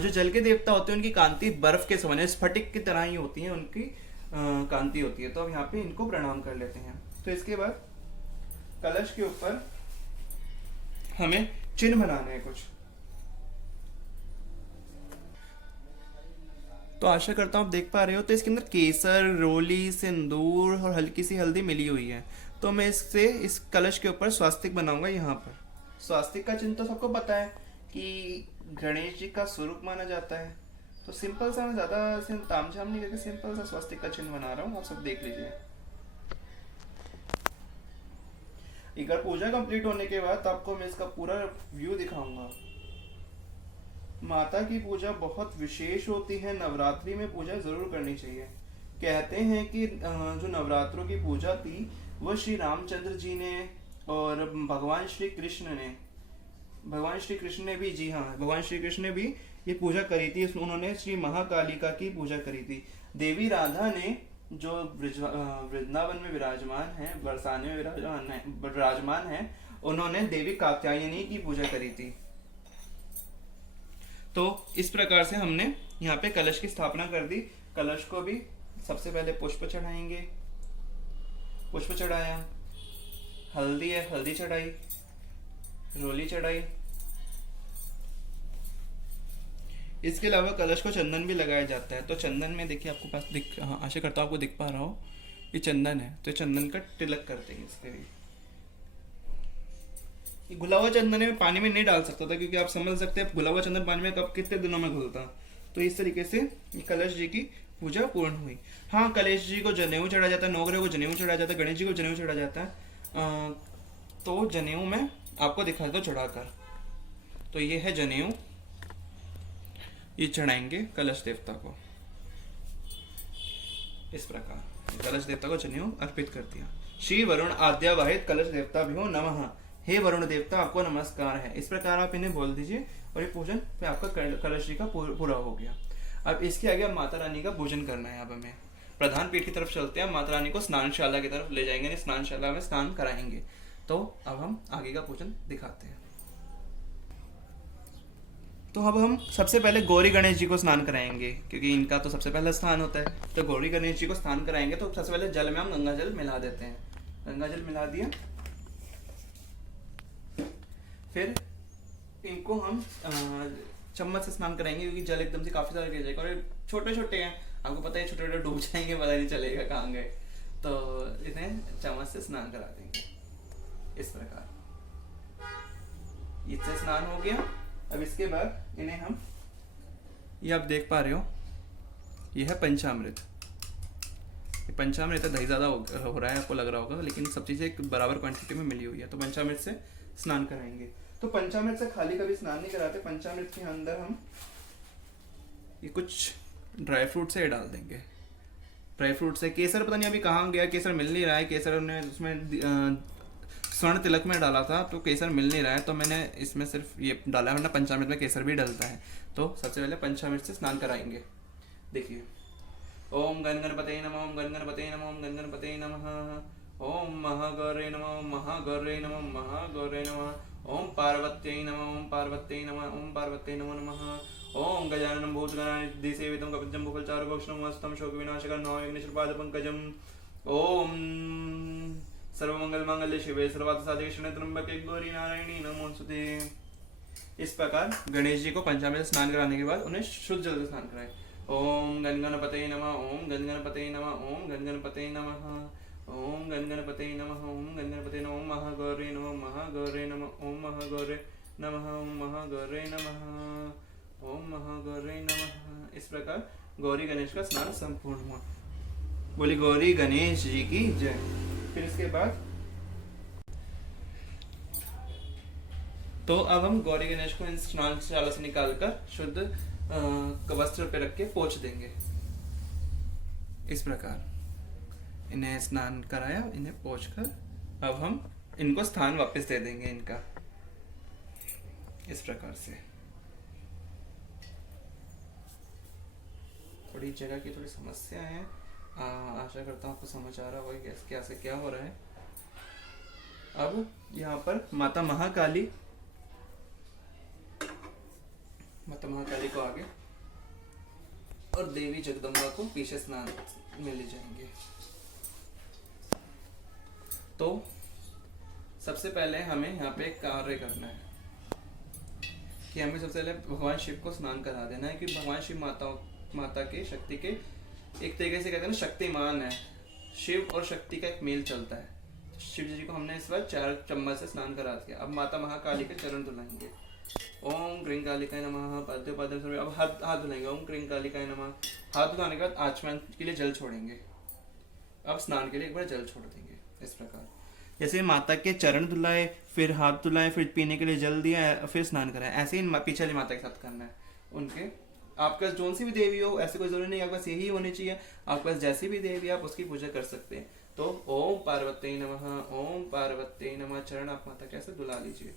जो जल के देवता होते हैं उनकी कांति बर्फ के समान, स्फटिक की तरह ही होती है, उनकी कांति होती है। तो अब यहाँ पे इनको प्रणाम कर लेते हैं। तो इसके बाद कलश के ऊपर हमें चिन्ह बनाने हैं कुछ। तो आशा करता हूँ आप देख पा रहे हो। तो इसके अंदर केसर, रोली, सिंदूर और हल्की सी हल्दी मिली हुई है। तो मैं इससे इस कलश के ऊपर स्वास्तिक बनाऊंगा। यहाँ पर स्वास्तिक का चिन्ह तो सबको पता है कि गणेश जी का स्वरूप माना जाता है। तो सिंपल सा, मैं ज्यादा तामझाम नहीं करके सिंपल सा स्वास्तिक का चिन्ह बना रहा हूँ। आप सब देख लीजिए। एक बार पूजा कंप्लीट होने के बाद आपको मैं इसका पूरा व्यू दिखाऊंगा। माता की पूजा बहुत विशेष होती है। नवरात्रि में पूजा जरूर करनी चाहिए। कहते हैं कि जो नवरात्रों की पूजा थी वो श्री रामचंद्र जी ने और भगवान श्री कृष्ण ने भी, जी हाँ, भगवान श्री कृष्ण ने भी ये पूजा करी थी। उन्होंने श्री महाकालिका की पूजा करी थी। देवी राधा ने जो वृंदावन में विराजमान है, बरसाने में विराजमान है, उन्होंने देवी कात्यायनी की पूजा करी थी। तो इस प्रकार से हमने यहाँ पे कलश की स्थापना कर दी। कलश को भी सबसे पहले पुष्प चढ़ाएंगे। पुष्प चढ़ाया, हल्दी है, हल्दी चढ़ाई, रोली चढ़ाई। इसके अलावा कलश को चंदन भी लगाया जाता है। तो चंदन में देखिए आपको पास हाँ, आशा करता हूँ आपको दिख पा रहा हो, ये चंदन है। तो चंदन का तिलक करते हैं इसके लिए। ये घुला हुआ चंदन है, पानी में नहीं डाल सकता था, क्योंकि आप समझ सकते हैं घुला हुआ चंदन पानी में कब कितने दिनों में घुलता। तो इस तरीके से कलश जी की पूजा पूर्ण हुई। हाँ, कलश जी को जनेऊ चढ़ा जाता है, नवग्रह को जनेऊ चढ़ा जाता है, गणेश जी को जनेऊ चढ़ा जाता है। तो जनेऊ में आपको दिखा दो चढ़ाकर। तो ये है जनेऊ, ये चढ़ाएंगे कलश देवता को। इस प्रकार कलश देवता को जनेऊ अर्पित कर दिया। श्री वरुण आद्या वाहित कलश देवता भी हो नमः। हे वरुण देवता आपको नमस्कार है। इस प्रकार आप इन्हें बोल दीजिए और ये पूजन पे आपका कलश जी का पूरा हो गया। अब इसके आगे अब माता रानी का पूजन करना है। अब हमें प्रधान पीठ की तरफ चलते हैं, माता रानी को स्नानशाला की तरफ ले जाएंगे, स्नानशाला में स्नान कराएंगे। तो अब हम आगे का पूजन दिखाते हैं। तो अब हम सबसे पहले गौरी गणेश जी को स्नान कराएंगे, क्योंकि इनका तो सबसे पहला स्नान होता है। तो गौरी गणेश जी को स्नान कराएंगे तो सबसे पहले जल में हम गंगा जल मिला देते हैं। गंगा जल मिला दिया, फिर इनको हम चम्मच से स्नान कराएंगे, क्योंकि जल एकदम से काफी सारा गिर जाएगा और छोटे छोटे हैं, आपको पता है, छोटे छोटे डूब जाएंगे, पता नहीं चलेगा कहाँ गए। तो इन्हें चम्मच से स्नान करा देंगे इस प्रकार। इससे स्नान हो गया। अब इसके बाद इन्हें हम, ये आप देख पा रहे हो, ये है पंचामृत। ये पंचामृत है, दही ज़्यादा हो रहा है आपको लग रहा होगा, लेकिन सब चीज़ें एक बराबर क्वांटिटी में मिली हुई है। तो पंचामृत से स्नान कराएंगे। तो पंचामृत से खाली कभी स्नान नहीं कराते। पंचामृत के अंदर हम ये कुछ ड्राई फ्रूट से डाल देंगे। ड्राई फ्रूट से केसर पता नहीं अभी कहाँ गया, केसर मिल नहीं रहा है। केसर ने उसमें स्वर्ण तिलक में डाला था तो केसर मिल नहीं रहा है, तो मैंने इसमें सिर्फ ये डाला है, वरना पंचामृत में केसर भी डलता है। तो सबसे पहले पंचामृत से स्नान कराएंगे। देखिए, ओम गण गणपते नमः, ओम गण गणपते नमः, ओम गण गणपते नमः, ओम महागौरे नमः, ओम महागौरे नमः, ओम महागौरे नमः, ओम पार्वत्यै नमः, ओम पार्वत्यै नमः, ओम पार्वत्यै नमो नमः, ओम गजाननं भूतगणाधिसेवितं सेवितं कपितजम्बुफलचारुभक्षणं मस्तम शोकविनाशकं नमाम्यग्निश्रीपादपङ्कजम्। ओम सर्वमंगल मांगल्ये शिवे सर्वार्थसाधिके शरण्ये त्र्यंबके गौरी नारायणी नमोस्तुते। इस प्रकार गणेश जी को पंचामृत से स्नान कराने के बाद उन्हें शुद्ध जल से स्नान कराएं। ओम गण गणपते नमः, ओम गण गणपते नमः, ओम गण गणपते नमः, ओम गण गणपते नमः, ओम गण गणपते नमः, ओम महागौरे नमः, महागौरे नमः, ओम महागौरे नमः, ओम महागौरे नमः, ओम महागौरे नमः। इस प्रकार गौरी गणेश का स्नान संपूर्ण हुआ। बोली गौरी गणेश जी की जय। फिर इसके बाद तो अब हम गौरी गणेश को इन स्नानशाला से निकालकर शुद्ध वस्त्र पे रख के पोंछ देंगे। इस प्रकार इन्हें स्नान कराया, इन्हें पोंछ कर अब हम इनको स्थान वापस दे देंगे इनका, इस प्रकार से। थोड़ी जगह की थोड़ी समस्या है, आशा करता हूँ आपको समझ आ रहा होगा कैसे क्या हो रहा है। अब यहाँ पर माता महाकाली को आगे और देवी जगदम्बा को पीछे स्नान में ले जाएंगे। तो सबसे पहले हमें यहाँ पे एक कार्य करना है कि हमें सबसे पहले भगवान शिव को स्नान करा देना है, कि भगवान शिव माता के शक्ति के एक तरीके से कहते हैं ना, शक्तिमान है। शिव और शक्ति का एक मेल चलता है। शिव जी को हमने इस बार 4 चम्मच से स्नान करा दिया। अब माता महाकाली के चरण धुलाएंगे। ओम क्रीं कालिकाय नमः, पाद्य पाद्य सर्वे। अब हाथ धुलाएंगे। ओम क्रीं कालिकाय नमः। हाथ धुलाने के बाद आचमन के लिए जल छोड़ेंगे। अब स्नान के लिए एक बार जल छोड़ देंगे। इस प्रकार जैसे माता के चरण धुलाए, फिर हाथ धुलाए, फिर पीने के लिए जल दिया, फिर स्नान कराया, ऐसे ही पीछे वाली माता के साथ करना है। उनके आपके पास जोन सी भी देवी हो, ऐसे कोई जरूरी नहीं, आपके पास यही होनी चाहिए। आपके पास जैसी भी देवी आप उसकी पूजा कर सकते हैं। तो ओम पार्वती नमः, ओम पार्वती नमः। चरण आप माता कैसे धुला लीजिए।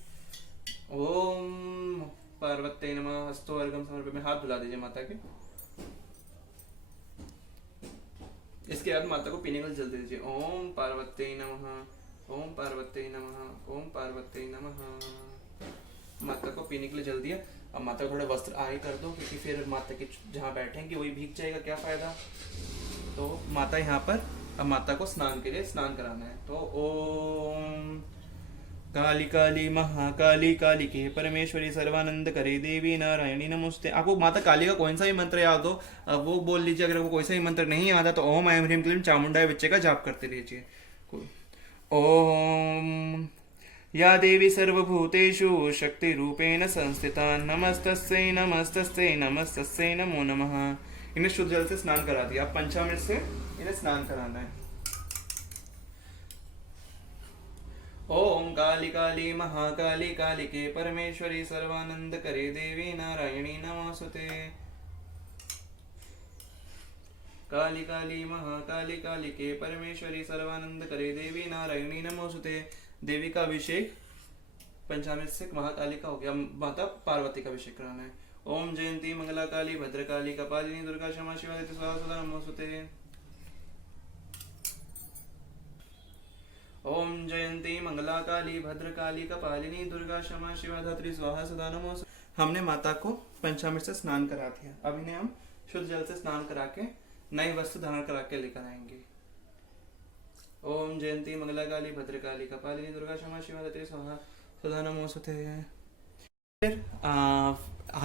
ओम पार्वती नमः। हस्तो अर्घम समर्पयामि में हाथ धुला दीजिए माता के। इसके बाद माता को पीने का जल दे दीजिए। ओम पार्वती नमः, ओम पार्वती नमः, ओम पार्वती नमः। माता को पीने के लिए जल दिया। अब माता को थोड़े वस्त्र आगे कर दो, क्योंकि फिर माता के जहाँ बैठेंगे वही भीग जाएगा, क्या फायदा। तो माता यहाँ पर, अब माता को स्नान के लिए स्नान कराना है। तो ओम काली काली महाकाली कालिके परमेश्वरी सर्वानंद करे देवी नारायणी नमस्ते। आपको माता काली का कोई सा भी मंत्र याद हो वो बोल लीजिए। अगर आपको कोई सा भी मंत्र नहीं आता तो ओम ऐं ह्रीं क्लीं चामुंडाय विच्चे का जाप करते रहिए। ओम या देवी सर्वभूतेषु शक्तिरूपेण संस्थिता नमस्तस्यै नमस्तस्यै नमस्तस्यै नमो नमः। इन्हें शुद्ध जल से स्नान करा दिया। अब पंचामृत से इन्हें स्नान कराना है। ओम काली काली महाकाली कालिके परमेश्वरी सर्वानंद करे देवी नारायणी नमोस्तुते। काली काली महाकाली कालिके परमेश्वरी सर्वानंद करे देवी नारायणी नमोस्तुते। देवी का अभिषेक पंचामृत से महाकाली का हो गया, माता पार्वती का अभिषेक कराना है। ओम जयंती मंगला काली भद्रकाली कपालिनी दुर्गा क्षमा शिवा स्वाहा सदा नमोस्तुते। ओम जयंती मंगला काली भद्रकाली कपालिनी दुर्गा क्षमा शिवा धात्री स्वाहा सदा नमोस्तुते। हमने माता को पंचामृत से स्नान करा दिया, अब इन्हें हम शुद्ध जल से स्नान करा के नई वस्त्र धारण करा के लेकर आएंगे। ओम जयंती मंगला काली भद्रकाली कपालिनी दुर्गा क्षमा शिवा धात्री स्वाहा सदा नमोस्तुते। फिर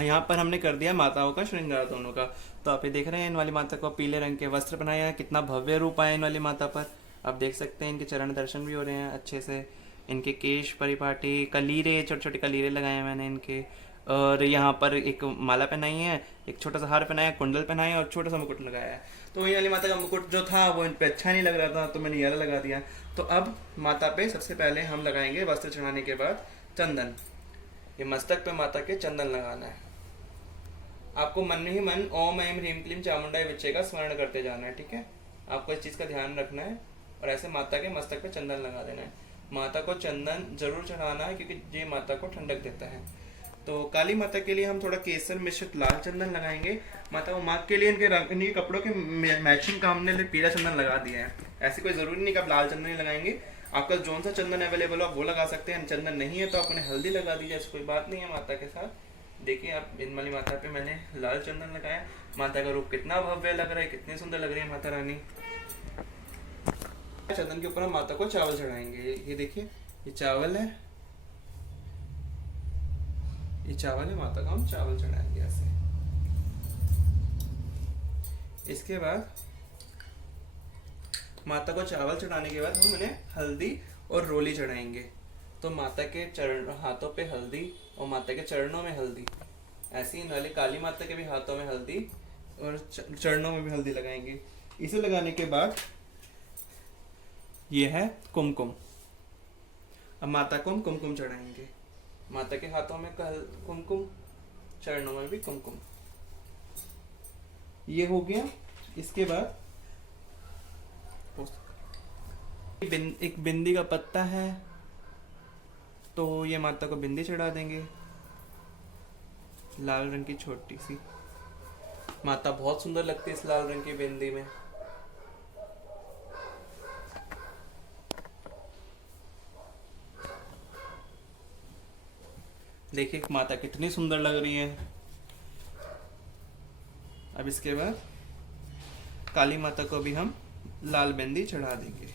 यहाँ पर हमने कर दिया माताओं का श्रृंगार दोनों का। तो आप ये देख रहे हैं इन वाली माता को पीले रंग के वस्त्र पहनाए हैं, कितना भव्य रूप आया इन वाली माता पर। आप देख सकते हैं इनके चरण दर्शन भी हो रहे हैं अच्छे से। इनके केश परिपाटी, कलीरे, छोटे छोटे कलीरे लगाए हैं मैंने इनके। और यहाँ पर एक माला पहनाई है, एक छोटा सा हार पहनाया, कुंडल पहनाया है और छोटा सा मुकुट लगाया है। तो ये वाली माता का मुकुट जो था वो इन पे अच्छा नहीं लग रहा था, तो मैंने ये वाला लगा दिया। तो अब माता पे सबसे पहले हम लगाएंगे वस्त्र चढ़ाने के बाद चंदन। ये मस्तक पे माता के चंदन लगाना है। आपको मन में ही मन ओम ऐं ह्रीं क्लीं चामुंडाय विच्चे का स्मरण करते जाना है, ठीक है। आपको इस चीज़ का ध्यान रखना है और ऐसे माता के मस्तक पे चंदन लगा देना है। माता को चंदन जरूर चढ़ाना है क्योंकि ये माता को ठंडक देता है। तो काली माता के लिए हम थोड़ा केसर मिश्रित लाल चंदन लगाएंगे। माता को माँ के लिए इनके कपड़ों के मैचिंग का हमने पीला चंदन लगा दिया है। ऐसी कोई ज़रूरी नहीं कि आप लाल चंदन ही लगाएंगे, आपका जौन सा चंदन अवेलेबल हो आप वो लगा सकते हैं। चंदन नहीं है तो आप उन्हें हल्दी लगा दीजिए, ऐसी कोई बात नहीं है माता के साथ। देखिए आप इन वाली माता पे मैंने लाल चंदन लगाया। माता का रूप कितना भव्य लग रहा है, कितनी सुंदर लग रही है माता रानी। चंदन के ऊपर हम माता को चावल चढ़ाएंगे। ये देखिए ये चावल है, ये चावल है, माता को हम चावल चढ़ाएंगे ऐसे। इसके बाद माता को चावल चढ़ाने के बाद हम उन्हें हल्दी और रोली चढ़ाएंगे। तो माता के चरण हाथों पे हल्दी और माता के चरणों में हल्दी, ऐसी इन वाले काली माता के भी हाथों में हल्दी और चरणों में भी हल्दी लगाएंगे। इसे लगाने के बाद ये है कुमकुम। अब माता को हम कुमकुम चढ़ाएंगे। माता के हाथों में कुमकुम, चरणों में भी कुमकुम। ये हो गया। इसके बाद एक बिंदी का पत्ता है, तो ये माता को बिंदी चढ़ा देंगे, लाल रंग की छोटी सी। माता बहुत सुंदर लगती है इस लाल रंग की बिंदी में। देखिए माता कितनी सुंदर लग रही है। अब इसके बाद काली माता को भी हम लाल बिंदी चढ़ा देंगे।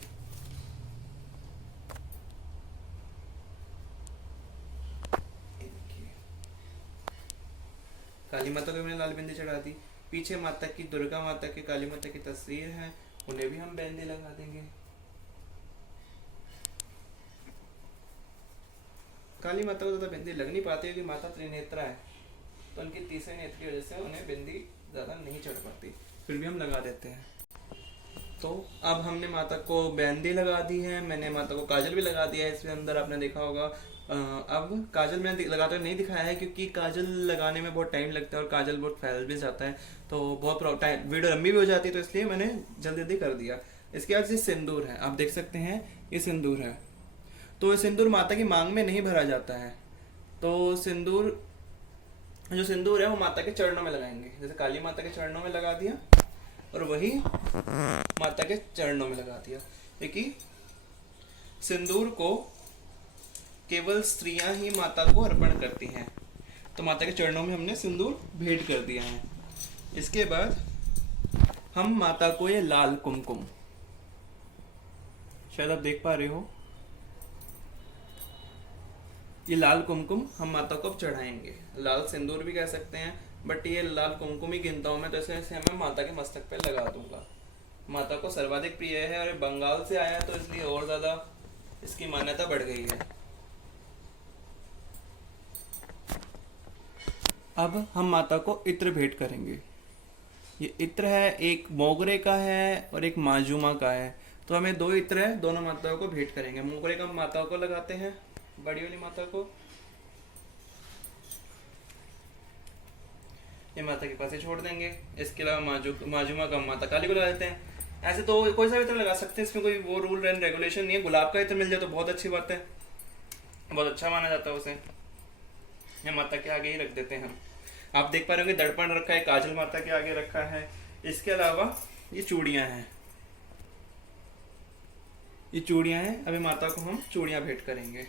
काली माता को मैंने लाल बिंदी चढ़ा दी। पीछे माता की, दुर्गा माता की, काली माता की तस्वीर है, उन्हें भी हम बिंदी लगा देंगे। काली माता को ज़्यादा बिंदी लग नहीं पाती क्योंकि माता त्रिनेत्रा है, तो उनकी तीसरे नेत्र की वजह से उन्हें बिंदी ज़्यादा नहीं चढ़ पाती, फिर भी हम लगा देते हैं। तो अब हमने माता को बिंदी लगा दी है, मैंने माता को काजल भी लगा दिया है इसके अंदर, आपने देखा होगा। अब काजल मैंने लगाते हुए नहीं दिखाया है क्योंकि काजल लगाने में बहुत टाइम लगता है और काजल बहुत फैल भी जाता है, तो बहुत टाइम वीडियो लंबी भी हो जाती है, तो इसलिए मैंने जल्दी जल्दी कर दिया। इसके बाद ये सिंदूर है, आप देख सकते हैं ये सिंदूर है। तो ये सिंदूर माता की मांग में नहीं भरा जाता है, तो सिंदूर जो सिंदूर है वो माता के चरणों में लगाएंगे। जैसे काली माता के चरणों में लगा दिया और वही माता के चरणों में लगा दिया। देखिए सिंदूर को केवल स्त्रियां ही माता को अर्पण करती हैं, तो माता के चरणों में हमने सिंदूर भेंट कर दिया है। इसके बाद हम माता को ये लाल कुमकुम, शायद आप देख पा रहे हो, ये लाल कुमकुम हम माता को अब चढ़ाएंगे। लाल सिंदूर भी कह सकते हैं, बट ये लाल कुमकुम ही गिनता हूँ मैं, तो इसे मैं माता के मस्तक पे लगा दूंगा। माता को सर्वाधिक प्रिय है और बंगाल से आया है, तो इसलिए और ज्यादा इसकी मान्यता बढ़ गई है। अब हम माता को इत्र भेंट करेंगे। ये इत्र है, एक मोगरे का है और एक माजूमा का है, तो हमें दो इत्र है, दोनों माताओं को भेंट करेंगे। मोगरे का माताओं को लगाते हैं, बड़ी वाली माता को, ये माता के पास ही छोड़ देंगे। इसके अलावा माजुमा का माता काली को लगा देते हैं। ऐसे तो कोई सा भी इत्र लगा सकते हैं, इसमें कोई वो रूल एंड रेगुलेशन नहीं है। गुलाब का इत्र मिल जाए तो बहुत अच्छी बात है, बहुत अच्छा माना जाता है उसे। ये माता के आगे ही रख देते हैं हम। आप देख पा रहे होंगे दर्पण रखा है, काजल माता के आगे रखा है। इसके अलावा ये चूड़ियां हैं, ये चूड़ियां हैं। अभी माता को हम चूड़ियां भेंट करेंगे।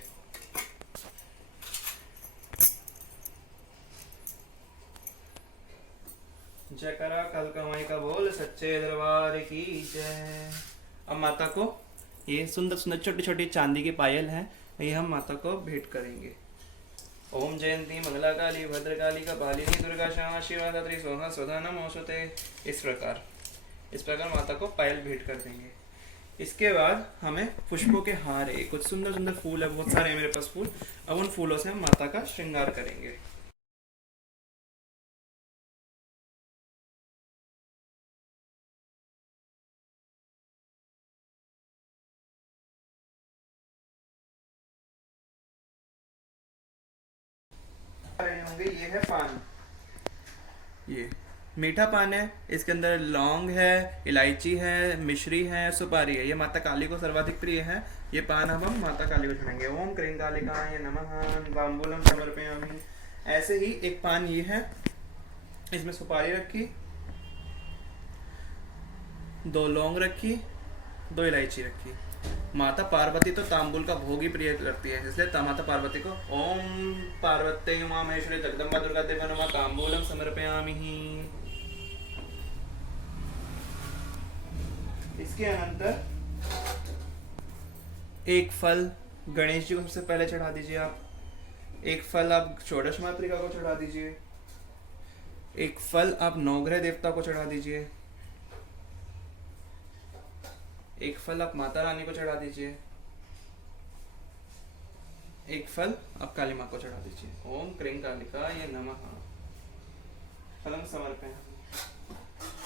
जयकारा कल कमाई का बोल सच्चे दरबार की जय। अब माता को ये सुंदर सुंदर छोटी छोटी चांदी की पायल हैं, ये हम माता को भेंट करेंगे। ओम जयंती मंगला काली भद्रकाली का पालिनी दुर्गा क्षमा शिवा धात्री सोहा स्वधा नमोस्तुते। इस प्रकार माता को पायल भेंट कर देंगे। इसके बाद हमें पुष्पों के हार है, कुछ सुंदर सुंदर फूल है, बहुत सारे हैं मेरे पास फूल। अब उन फूलों से हम माता का श्रृंगार करेंगे। होंगे ये है पान, ये मीठा पान है। इसके अंदर लौंग है, इलायची है, मिश्री है, सुपारी है। ये माता काली को सर्वाधिक प्रिय है। ये पान अब हम माता काली को चढ़ाएंगे। ओम क्रीं कालिकाय नमः तांबूलम समर्पयामि। ऐसे ही एक पान ये है, इसमें सुपारी रखी, 2 लौंग रखी, 2 इलायची रखी। माता पार्वती तो तांबूल का भोग ही प्रिय करती है, इसलिए माता पार्वती को ओम पार्वती उमा महेश्वरी जगदम्बा दुर्गा देव नमः तांबूलम समर्पयामि। इसके अनंतर एक फल गणेश जी को सबसे पहले चढ़ा दीजिए आप। एक फल आप षोडश मातृका को चढ़ा दीजिए। एक फल आप नवग्रह देवता को चढ़ा दीजिए। एक फल आप माता रानी को चढ़ा दीजिए। एक फल आप काली माँ को चढ़ा दीजिए। ओम क्रीं कालिकाय नमः फलम समर्पयामि।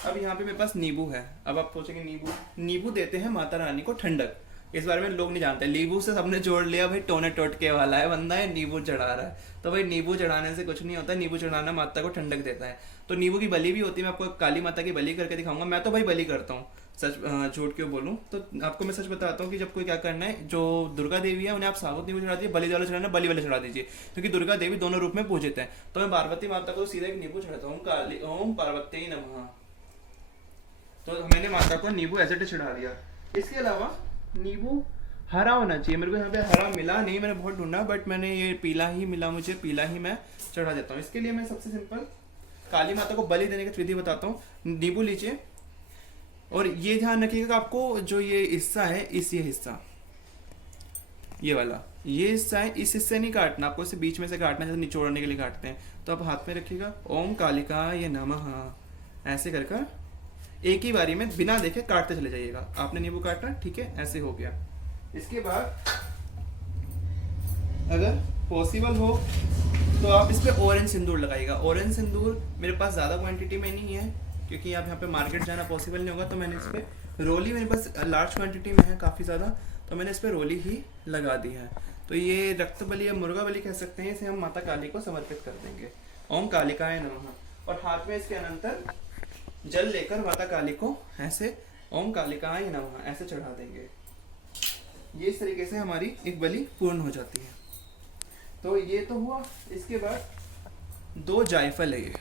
अब यहाँ पे मेरे पास नींबू है। अब आप सोचेंगे नींबू देते हैं माता रानी को ठंडक। इस बारे में लोग नहीं जानते। नींबू से सबने जोड़ लिया भाई टोने टोटके वाला है बंदा, है नींबू चढ़ा रहा है। तो भाई नींबू चढ़ाने से कुछ नहीं होता। नींबू चढ़ाना माता को ठंडक देता है। तो नींबू की बलि भी होती है। मैं आपको काली माता की बलि करके दिखाऊंगा। मैं तो भाई बलि करता हूँ, सच झूठ क्यों बोलूं। तो आपको मैं सच बताता हूँ कि जब कोई क्या करना है, जो दुर्गा देवी है उन्हें आप साबुत नींबू चढ़ा दीजिए, बलि वाला चढ़ाना बलि वाला चढ़ा दीजिए, क्योंकि दुर्गा देवी दोनों रूप में पूजित है। तो मैं पार्वती माता को सीधा एक नींबू चढ़ाता हूँ। ओम पार्वती नमः। तो मैंने माता को नींबू ऐसे चढ़ा दिया। इसके अलावा नींबू हरा होना चाहिए। मेरे को यहाँ पे हरा मिला नहीं, मैंने बहुत ढूंढा, बट मैंने ये पीला ही मिला मुझे। पीला ही मैं चढ़ा देता हूँ। इसके लिए मैं सबसे सिंपल काली माता को बलि देने की विधि बताता हूँ। नींबू लीजिए और ये ध्यान रखिएगा कि आपको जो ये हिस्सा है, ये हिस्सा, ये वाला ये हिस्सा है, इस हिस्से नहीं काटना आपको, इसे बीच में से काटना, जैसे निचोड़ने के लिए काटते हैं। तो आप हाथ में रखिएगा। ओम कालिकाय नमः ऐसे कर कर एक ही बारी में बिना देखे काटते चले जाइएगा। आपने नींबू काटा, ठीक है, ऐसे हो गया। इसके बाद अगर पॉसिबल हो तो आप इस पे ऑरेंज सिंदूर लगाइएगा। ऑरेंज सिंदूर मेरे पास ज़्यादा क्वांटिटी में नहीं है, क्योंकि आप यहाँ पे मार्केट जाना पॉसिबल नहीं होगा। तो मैंने इस पे रोली, मेरे पास लार्ज क्वांटिटी में है काफ़ी ज़्यादा, तो मैंने इस पे रोली ही लगा दी है। तो ये रक्त बलि या मुर्गा बलि कह सकते हैं। इसे हम माता काली को समर्पित कर देंगे। ओम कालिकाय नमः। और हाथ में इसके अनंतर जल लेकर माता काली को ऐसे ओम कालिकाय नमः ऐसे चढ़ा देंगे। ये इस तरीके से हमारी एक बलि पूर्ण हो जाती है। तो ये तो हुआ। इसके बाद 2 जायफल है, ये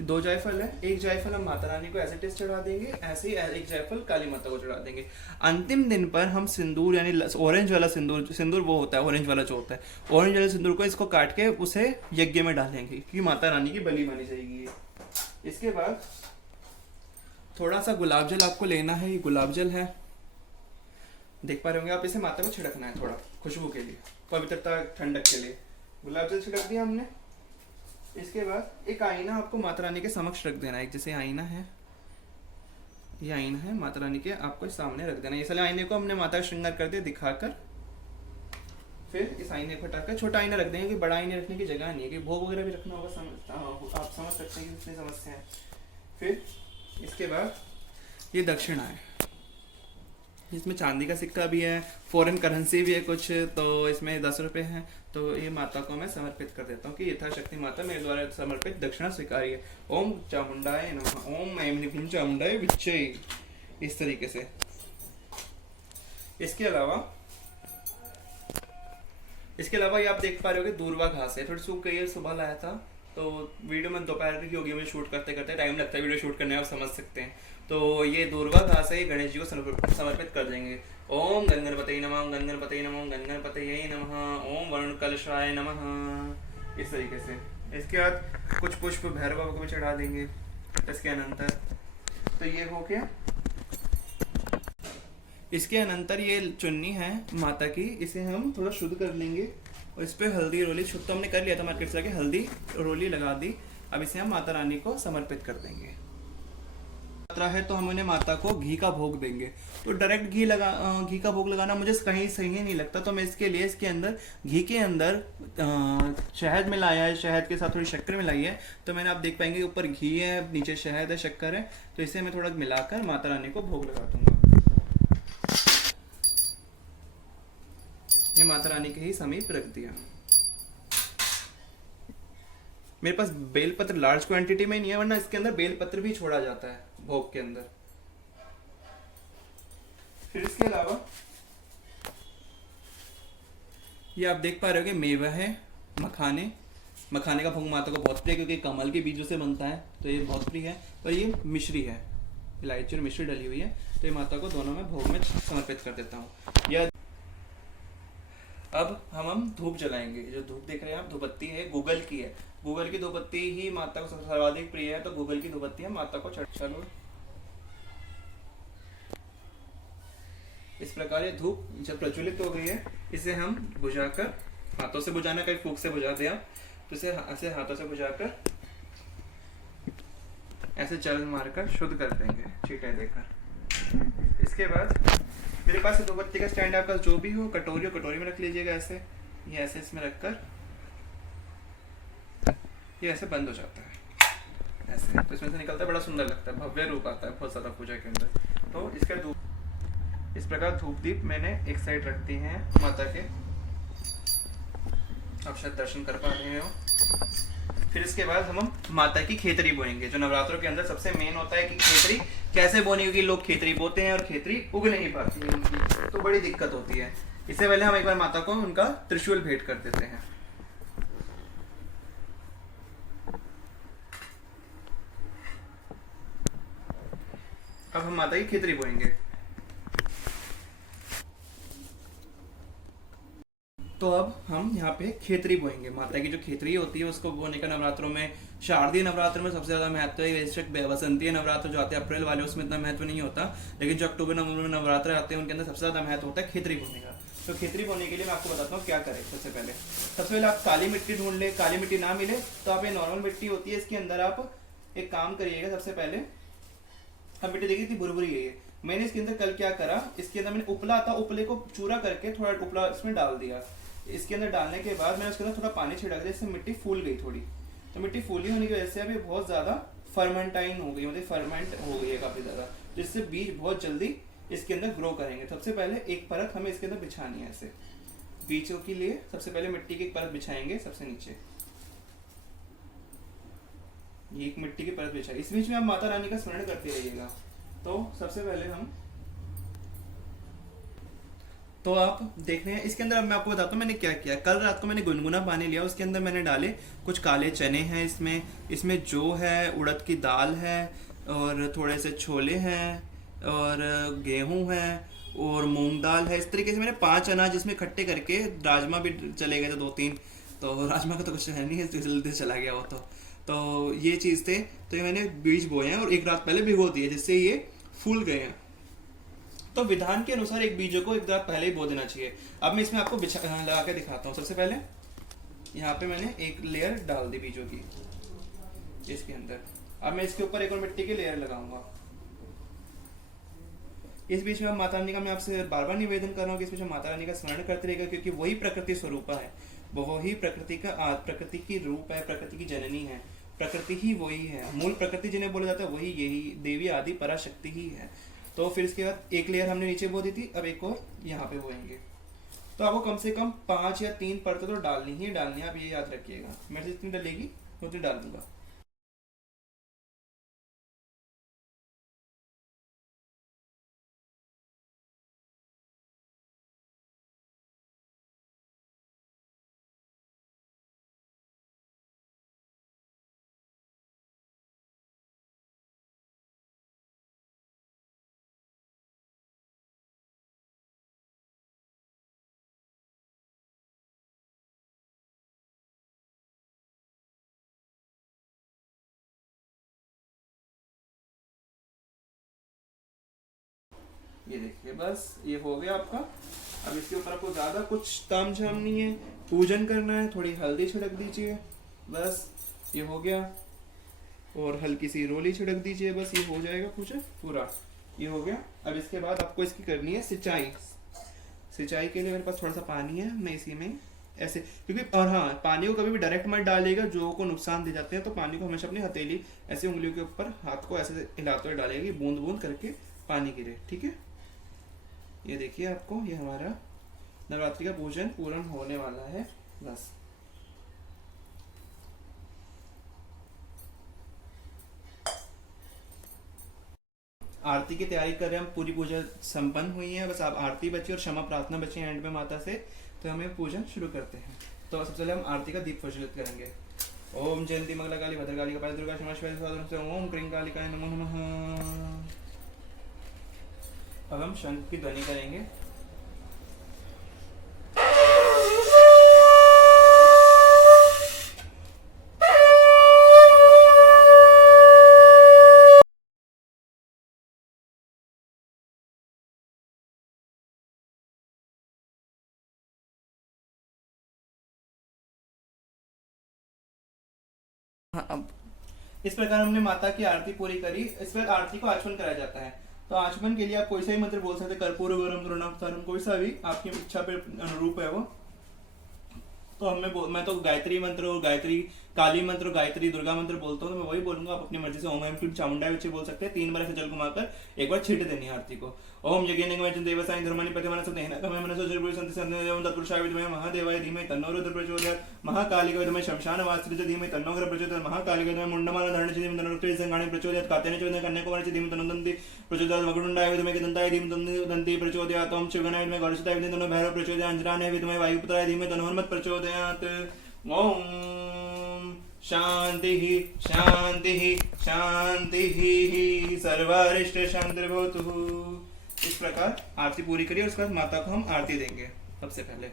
2 जायफल है। एक जायफल हम माता रानी को ऐसे टेस्ट चढ़ा देंगे, ऐसे ही एक जायफल काली माता को चढ़ा देंगे। अंतिम दिन पर हम सिंदूर, यानी ऑरेंज वाला सिंदूर वो होता है, ऑरेंज वाला जो होता है, ऑरेंज वाले सिंदूर को इसको काट के उसे यज्ञ में डालेंगे, क्योंकि माता रानी की बलि बनी जाएगी। इसके बाद थोड़ा सा गुलाब जल आपको लेना है। ये गुलाब जल है, देख पा रहे होंगे आप। इसे माता को छिड़कना है थोड़ा खुशबू के लिए, पवित्रता ठंडक के लिए। गुलाब जल छिड़क दिया हमने। इसके बाद एक आईना आपको माता रानी के समक्ष रख देना है। जैसे आईना है, ये आईना है माता रानी के, आपको इस सामने रख देना है। इसलिए आईने को हमने माता का श्रृंगार कर दिया दिखाकर। फिर इस आईने को हटाकर छोटा आईना रख देंगे, कि बड़ा आईने रखने की जगह नहीं है, कि भोग वगैरह भी रखना होगा। आप समझ सकते हैं कि कितनी समस्या है। फिर इसके बाद ये दक्षिणा है। इसमें चांदी का सिक्का भी है, फॉरेन करेंसी भी है कुछ, तो इसमें 10 रुपये है। तो ये माता को मैं समर्पित कर देता हूँ कि यथाशक्ति माता मेरे द्वारा समर्पित दक्षिणा स्वीकारिए। ओम चामुंडाय नमः, ओम ऐं ह्रीं चामुंडाय विच्चे। इस तरीके से। इसके अलावा ये आप देख पा रहे हो कि दूर्वा घास है, थोड़ी सूख गई है, सुबह लाया था। तो वीडियो में दोपहर की होगी, मुझे शूट करते करते टाइम लगता है वीडियो शूट करने, आप समझ सकते हैं। तो ये दूर्वा घास है, ये गणेश जी को समर्पित कर देंगे। ओम गणपतये नमः, ओम गणपतये नमः, ओम गणपतये नमः, ओम वरुण कलशाय नमः। इस तरीके से। इसके बाद कुछ पुष्प भैरव बाबा को भी चढ़ा देंगे इसके अनंतर। तो ये हो गया। इसके अनंतर ये चुन्नी है माता की, इसे हम थोड़ा शुद्ध कर लेंगे और इस पे हल्दी रोली, शुद्ध तो हमने कर लिया था मार्केट से आके, हल्दी रोली लगा दी। अब इसे हम माता रानी को समर्पित कर देंगे। यात्रा है तो हम उन्हें माता को घी का भोग देंगे। तो डायरेक्ट घी का भोग लगाना मुझे कहीं सही नहीं लगता, तो मैं इसके लिए इसके अंदर घी के अंदर शहद मिलाया है, शहद के साथ थोड़ी शक्कर मिलाई है। तो मैंने आप देख पाएंगे ऊपर घी है, नीचे शहद है, शक्कर है। तो इसे मैं थोड़ा मिलाकर माता रानी को भोग लगा दूंगा। ये माता रानी के ही समीप रख दिया। मेरे पास बेलपत्र लार्ज क्वांटिटी में नहीं है, वरना इसके अंदर बेलपत्र भी छोड़ा जाता है भोग के अंदर। फिर इसके अलावा ये आप देख पा रहे हो कि मेवा है, मखाने का भोग माता को बहुत प्रिय, क्योंकि कमल के बीजों से बनता है, तो ये बहुत प्रिय है। और ये मिश्री है, इलायची और मिश्री डली हुई है। तो ये माता को दोनों में भोग में समर्पित कर देता हूँ। यह अब हम धूप जलाएंगे। जो धूप देख रहे हैं आप, धूपबत्ती है, गूगल की है। गूगल की धूपबत्ती ही माता को सर्वाधिक प्रिय है, तो गूगल की धूपबत्ती है माता को चलो। इस प्रकार ये धूप जब प्रज्वलित हो गई है, इसे हम बुझाकर, हाथों से बुझाना, कहीं फूंक से बुझा दिया तो इसे ऐसे हाथों से बुझाकर ऐसे जल मारकर शुद्ध कर देंगे छींटे देकर। इसके बाद मेरे पास धूपबत्ती का स्टैंड, आपका जो भी हो, कटोरी में रख लीजिएगा। ऐसे ये ऐसे इसमें रखकर ये ऐसे बंद हो जाता है ऐसे, तो इसमें से निकलता है, बड़ा सुंदर लगता है, भव्य रूप आता है बहुत ज्यादा पूजा के अंदर। तो इसका धूप, इस प्रकार धूप दीप मैंने एक साइड रख दी हैं माता के, आप शायद दर्शन कर पा रहे हो। फिर इसके बाद हम माता की खेतरी बोएंगे। जो नवरात्रों के अंदर सबसे मेन होता है कि खेतरी कैसे बोनी, क्योंकि लोग खेतरी बोते हैं और खेतरी उग नहीं पाती है उनकी, तो बड़ी दिक्कत होती है। इससे पहले हम एक बार माता को उनका त्रिशूल भेंट कर देते हैं। अब हम माता की खेतरी बोएंगे। तो अब हम यहाँ पे खेतरी बोएंगे। माता की जो खेतरी होती है उसको बोने का नवरात्रों में, शारदीय नवरात्र में सबसे ज्यादा महत्व है। बेशक बसंतीय नवरात्र जो आते हैं अप्रैल वाले, उसमें इतना महत्व नहीं होता, लेकिन जो अक्टूबर नवंबर में नवरात्र आते हैं उनके अंदर सबसे ज्यादा महत्व होता है खेतरी बोने का। तो खेतरी बोने के लिए मैं आपको बताता हूँ क्या करें। सबसे पहले आप काली मिट्टी ढूंढ ले। काली मिट्टी ना मिले तो आप ये नॉर्मल मिट्टी होती है, इसके अंदर आप एक काम करिएगा। सबसे पहले अब मिट्टी देखी थी भुरभुरी है ये, मैंने इसके अंदर कल क्या करा, इसके अंदर मैंने उपला था, उपले को चूरा करके थोड़ा उपला इसमें डाल दिया। इसके अंदर डालने के बाद मैंने उसके अंदर थोड़ा पानी छिड़क दिया, इससे मिट्टी फूल गई थोड़ी। तो मिट्टी फूली होने की वजह से अभी बहुत ज्यादा फर्मेंटाइन हो गई, मतलब फर्मेंट हो गई है काफी ज्यादा, जिससे बीज बहुत जल्दी इसके अंदर ग्रो करेंगे। सबसे पहले एक परत हमें इसके अंदर बिछानी है ऐसे बीजों के लिए। सबसे पहले मिट्टी की एक परत बिछाएंगे सबसे नीचे, ये एक मिट्टी की परत बिछाई। इस बीच में आप माता रानी का स्मरण करते रहिएगा। तो सबसे पहले हम, तो आप देख रहे हैं इसके अंदर, अब मैं आपको बताता हूँ मैंने क्या किया। कल रात को मैंने गुनगुना पानी लिया, उसके अंदर मैंने डाले कुछ काले चने हैं, इसमें जौ है, उड़द की दाल है, और थोड़े से छोले हैं, और गेहूं है, और मूंग दाल है। इस तरीके से मैंने 5 अनाज इसमें इकट्ठे करके, राजमा भी चले गए थे 2-3, तो राजमा का तो कुछ है नहीं, जल्दी चला गया वो तो ये चीज़ थे। तो ये मैंने बीज बोए हैं और एक रात पहले भिगो दिए, जिससे ये फूल गए हैं। तो विधान के अनुसार एक बीजों को एक रात पहले ही बो देना चाहिए। अब मैं इसमें आपको लगा के दिखाता हूँ। सबसे पहले यहाँ पे मैंने एक लेयर डाल दी बीजों की इसके अंदर। अब मैं इसके ऊपर एक और मिट्टी की लेयर लगाऊंगा। इस बीच में माता रानी का मैं आपसे बार बार निवेदन कर रहा हूँ कि इस बीच में माता रानी का स्मरण करते रहेगा, क्योंकि वही प्रकृति स्वरूपा है, वो ही प्रकृति की रूप है, प्रकृति की जननी है, प्रकृति ही वही है। मूल प्रकृति जिन्हें बोला जाता है वही यही देवी आदि पराशक्ति ही है। तो फिर इसके बाद एक लेयर हमने नीचे बो दी थी, अब एक और यहाँ पे बोएंगे। तो आपको कम से कम 5 या 3 परतें तो डालनी ही डालनी है, आप ये याद रखिएगा। मेरे से जितनी डलेगी उतनी डाल दूंगा। ये देखिए बस ये हो गया आपका। अब इसके ऊपर आपको ज्यादा कुछ ताम झाम नहीं है, पूजन करना है, थोड़ी हल्दी छिड़क दीजिए, बस ये हो गया। और हल्की सी रोली छिड़क दीजिए, बस ये हो जाएगा पूजा पूरा, ये हो गया। अब इसके बाद आपको इसकी करनी है सिंचाई। सिंचाई के लिए मेरे पास थोड़ा सा पानी है, मैं इसी में ऐसे, क्योंकि और हाँ, पानी को कभी भी डायरेक्ट मत डालिएगा, जो को नुकसान दे जाते हैं। तो पानी को हमेशा अपनी हथेली ऐसे उंगलियों के ऊपर हाथ को ऐसे हिलाते हुए डालेगी, बूंद बूंद करके पानी गिरे, ठीक है। ये देखिए आपको ये हमारा नवरात्रि का पूजन पूर्ण होने वाला है, बस। आरती की तैयारी कर रहे हैं हम, पूरी पूजा संपन्न हुई है, बस आप आरती बची और क्षमा प्रार्थना बची एंड में माता से। तो हमें पूजन शुरू करते हैं। तो सबसे पहले हम आरती का दीप प्रज्वलित करेंगे। ओम जयंती मंगला काली भद्रकाली कपाली दुर्गा क्षमा शिवा ओम क्रीं कालिकाय नमो नमः। अब हम शंख की ध्वनि करेंगे। हाँ, अब इस प्रकार हमने माता की आरती पूरी करी। इस पर आरती को आचमन कराया जाता है। तो आचमन के लिए आप कोई सा भी मंत्र बोल सकते हैं, कर्पूर गौरम करुणावतारम, कोई सा भी आपकी इच्छा पे अनुरूप है वो। तो मैं तो गायत्री मंत्र और गायत्री काली मंत्र, गायत्री दुर्गा मंत्र बोलता हूँ, तो मैं वही बोलूंगा। आप अपनी मर्जी से ओम ऐं क्लीं चामुंडाय विचे बोल सकते हैं। 3 बार ऐसे जल घुमाकर एक बार छिट देनी है आरती को। ओम यज्ञेन देवसाय धर्मानि प्रतिमानसतेन कमे मनसो जरपुर संति संदेवं तत्पुरुषाय विद्महे महादेवाय धीमहि तन्नो रुद्र प्रचोदयात् महाकालिकाय विद्महे शमशानवासिने च धीमहि तन्नो अग्निः प्रचोदयात् महाकालिकाय विद्महे मुण्डमालाधरणे च धीमहि तन्नो रुद्रे संगाणे प्रचोदयात् कात्यायने च विद्महे कन्याकुमारी च धीमहि तन्नो दन्ति प्रचोदयात् वक्रतुण्डाय विद्महे दन्ताय धीमहि दन्ति प्रचोदयात् ओम शिवगणाय विद्महे गौरीसुताय विद्महे तन्नो भैरव प्रचोदयात् अंजनाय विद्महे वायुपुत्राय धीमहि तन्नो हनुमत् प्रचोदयात्। ओम शांति शांति शांति सर्वारिष्ट शांतिर्भवतु। इस प्रकार आरती पूरी करिए और उसके बाद माता को हम आरती देंगे। सबसे पहले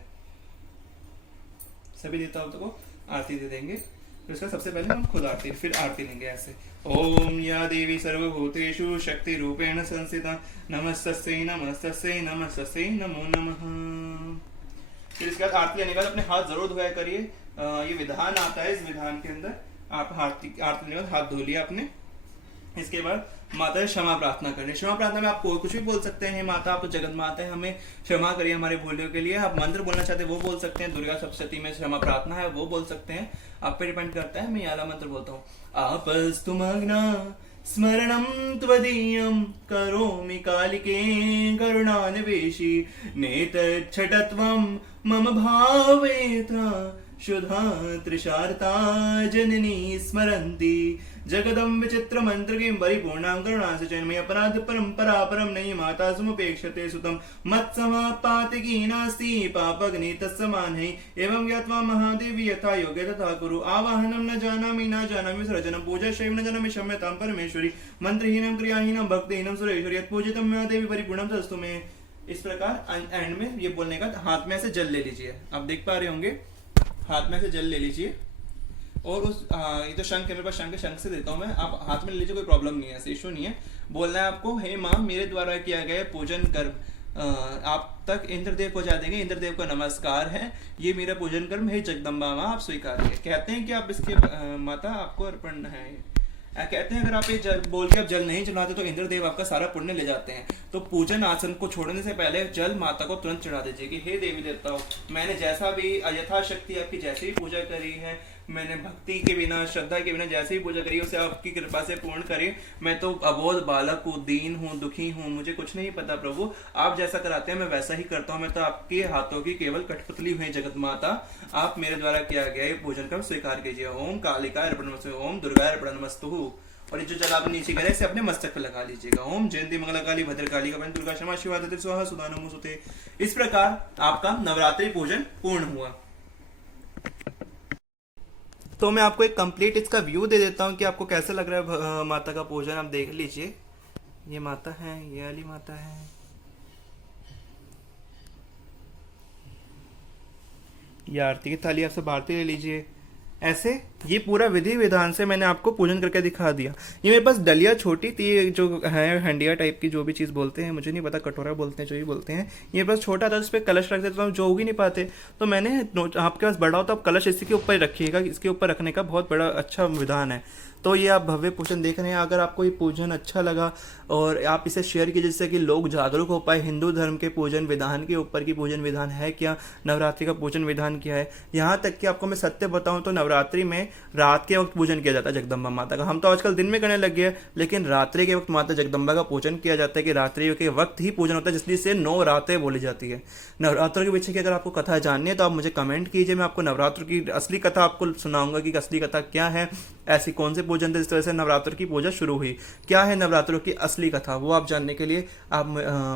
सभी देवताओं को आरती दे देंगे, फिर उसका सबसे पहले हम खुद आरती, फिर आरती लेंगे ऐसे। ओम या देवी सर्वभूतेषु शक्ति रूपेण संस्थिता नमस्तस्यै नमस्तस्यै नमस्तस्यै नमो नमः। फिर इसके बाद आरती लेने के बाद अपने हाथ जरूर धोया करिए। ये विधान आता है, इस विधान के अंदर आप आरती लेने के बाद हाथ धो लिया आपने। इसके बाद माता से क्षमा प्रार्थना करनी। क्षमा प्रार्थना में आप कुछ भी बोल सकते हैं। माता आप तो जगत माता है, हमें क्षमा करिए हमारे भूलों के लिए। आप मंत्र बोलना चाहते हैं वो बोल सकते हैं। दुर्गा सप्तशती में क्षमा प्रार्थना है वो बोल सकते हैं, आप पे डिपेंड करता है। मैं ये वाला मंत्र बोलता हूँ, आपस्तुमग्ना स्मरणं त्वदीयं करोमि कालिके करुणानिवेशि नेतच्छटत्वं मम भावेत्र शुद्धा त्रिशार्ता जननी स्मरन्ति जगदं विचित्र मंत्र किं परिपूर्णां करुणा से चयनमय अपराध परंपरा परम नहीं माता समुपेक्षते सुतम मत्समापातिकी नास्ति पापग्नि तत्समान है एवं ज्ञात्वा महादेवी यथा योग्य तथा कुरु आवाहनम न जानामि सृजनम पूजा शैव न जानामि क्षम्यतां परमेश्वरी मंत्रहीनम क्रियाहीनम भक्तिहीनम सुरेश्वरी यत्पूजितम महादेवी परिपूर्णम तस्तु में। इस प्रकार एंड में ये बोलने का हाथ में ऐसे जल ले लीजिए। आप देख पा रहे होंगे, हाथ में से जल ले लीजिए और उस ये तो शंख है मेरे पास, शंख से देता हूँ मैं, आप हाथ में ले लीजिए, कोई प्रॉब्लम नहीं है, ऐसे इशू नहीं है। बोलना है आपको, हे माँ मेरे द्वारा किया गया पूजन कर्म आप तक इंद्रदेव पहुंचा देंगे। इंद्रदेव का नमस्कार है, ये मेरा पूजन कर्म है जगदम्बा माँ आप स्वीकारिए। कहते हैं कि आप इसके माता आपको अर्पण है। कहते हैं अगर आप ये जल बोल के आप जल नहीं चढ़ाते तो इंद्रदेव आपका सारा पुण्य ले जाते हैं। तो पूजन आसन को छोड़ने से पहले जल माता को तुरंत चढ़ा दीजिए कि हे देवी देवताओं, मैंने जैसा भी यथाशक्ति आपकी जैसी भी पूजा करी है, मैंने भक्ति के बिना, श्रद्धा के बिना जैसे ही पूजा करी उसे आपकी कृपा से पूर्ण करी। मैं तो अबोध बालक हूँ, दीन हूँ, दुखी हूँ, मुझे कुछ नहीं पता प्रभु, आप जैसा कराते हैं मैं वैसा ही करता हूँ। मैं तो आपके हाथों की केवल कठपुतली हुई जगत माता, आप मेरे द्वारा किया गया ये पूजन का स्वीकार कीजिए। ओम कालिका अर्पणमस्तु, ओम दुर्गा अर्पणमस्तु। और ये जो जल आप नीचे गिरे इसे अपने मस्तक पर लगा लीजिएगा। ओम जयंती मंगलाकाली भद्रकाली का दुर्गा क्षमा शिवा दत्त स्वाहा सुधा नमोस्तुते। इस प्रकार आपका नवरात्रि पूजन पूर्ण हुआ। तो मैं आपको एक कंप्लीट इसका व्यू दे देता हूँ कि आपको कैसे लग रहा है माता का पूजन। आप देख लीजिए, ये माता है, ये वाली माता है, ये आरती की थाली, आप सब आरती ले लीजिए। ऐसे ये पूरा विधि विधान से मैंने आपको पूजन करके दिखा दिया। ये मेरे पास डलिया छोटी थी, जो है हंडिया टाइप की, जो भी चीज़ बोलते हैं मुझे नहीं पता, कटोरा बोलते हैं, जो भी बोलते हैं। ये मेरे पास छोटा था, जिस पे कलश रख देते तो हम जो ही नहीं पाते, तो मैंने आपके पास बड़ा हो तो आप कलश इसी के ऊपर ही रखिएगा। इसके ऊपर रखने का बहुत बड़ा अच्छा विधान है। तो ये आप भव्य पूजन देख रहे हैं। अगर आपको ये पूजन अच्छा लगा और आप इसे शेयर कीजिए जिससे कि लोग जागरूक हो पाए हिंदू धर्म के पूजन विधान के ऊपर, की पूजन विधान है क्या, नवरात्रि का पूजन विधान क्या है। यहाँ तक कि आपको मैं सत्य बताऊं तो नवरात्रि में रात के वक्त पूजन किया जाता है जगदम्बा माता का। हम तो आजकल दिन में करने लग गए, लेकिन रात्रि के वक्त माता जगदम्बा का पूजन किया जाता है, कि रात्रि के वक्त ही पूजन होता है, जिसलिए से 9 रातें बोली जाती है। नवरात्र के पीछे की अगर आपको कथा जाननी है तो आप मुझे कमेंट कीजिए, मैं आपको नवरात्र की असली कथा आपको सुनाऊंगा कि असली कथा क्या है, ऐसी कौन से पूजन थे जिस तरह से नवरात्र की पूजा शुरू हुई, क्या है नवरात्रों की असली कथा, वो आप जानने के लिए आप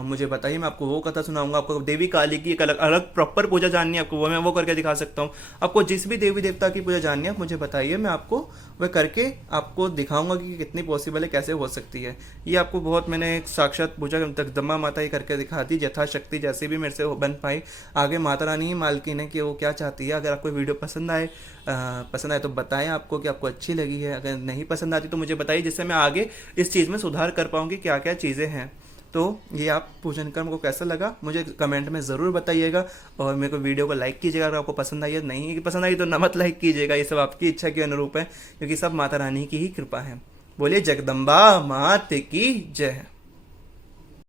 मुझे बताइए, मैं आपको वो कथा सुनाऊंगा। आपको देवी काली की एक अलग अलग प्रॉपर पूजा जाननी है आपको, वो मैं वो करके दिखा सकता हूँ। आपको जिस भी देवी देवता की पूजा जाननी है आप मुझे बताइए, मैं आपको वह करके आपको दिखाऊंगा कि कितनी पॉसिबल है, कैसे हो सकती है। ये आपको बहुत मैंने एक साक्षात पूजा जगदम्बा माता ही करके दिखा दी, यथाशक्ति जैसे भी मेरे से बन पाई। आगे माता रानी ही मालकिन है कि वो क्या चाहती है। अगर आपको वीडियो पसंद आए तो बताएं आपको कि आपको अच्छी लगी है। अगर नहीं पसंद आती तो मुझे बताइए, जिससे मैं आगे इस चीज़ में सुधार कर पाऊंगी, क्या क्या चीज़ें हैं। तो ये आप पूजन कर्म को कैसा लगा मुझे कमेंट में ज़रूर बताइएगा, और मेरे को वीडियो को लाइक कीजिएगा अगर आपको पसंद आई है। नहीं पसंद आई तो न मत लाइक कीजिएगा, ये सब आपकी इच्छा के अनुरूप है, क्योंकि सब माता रानी की ही कृपा है। बोलिए जगदम्बा मात की जय।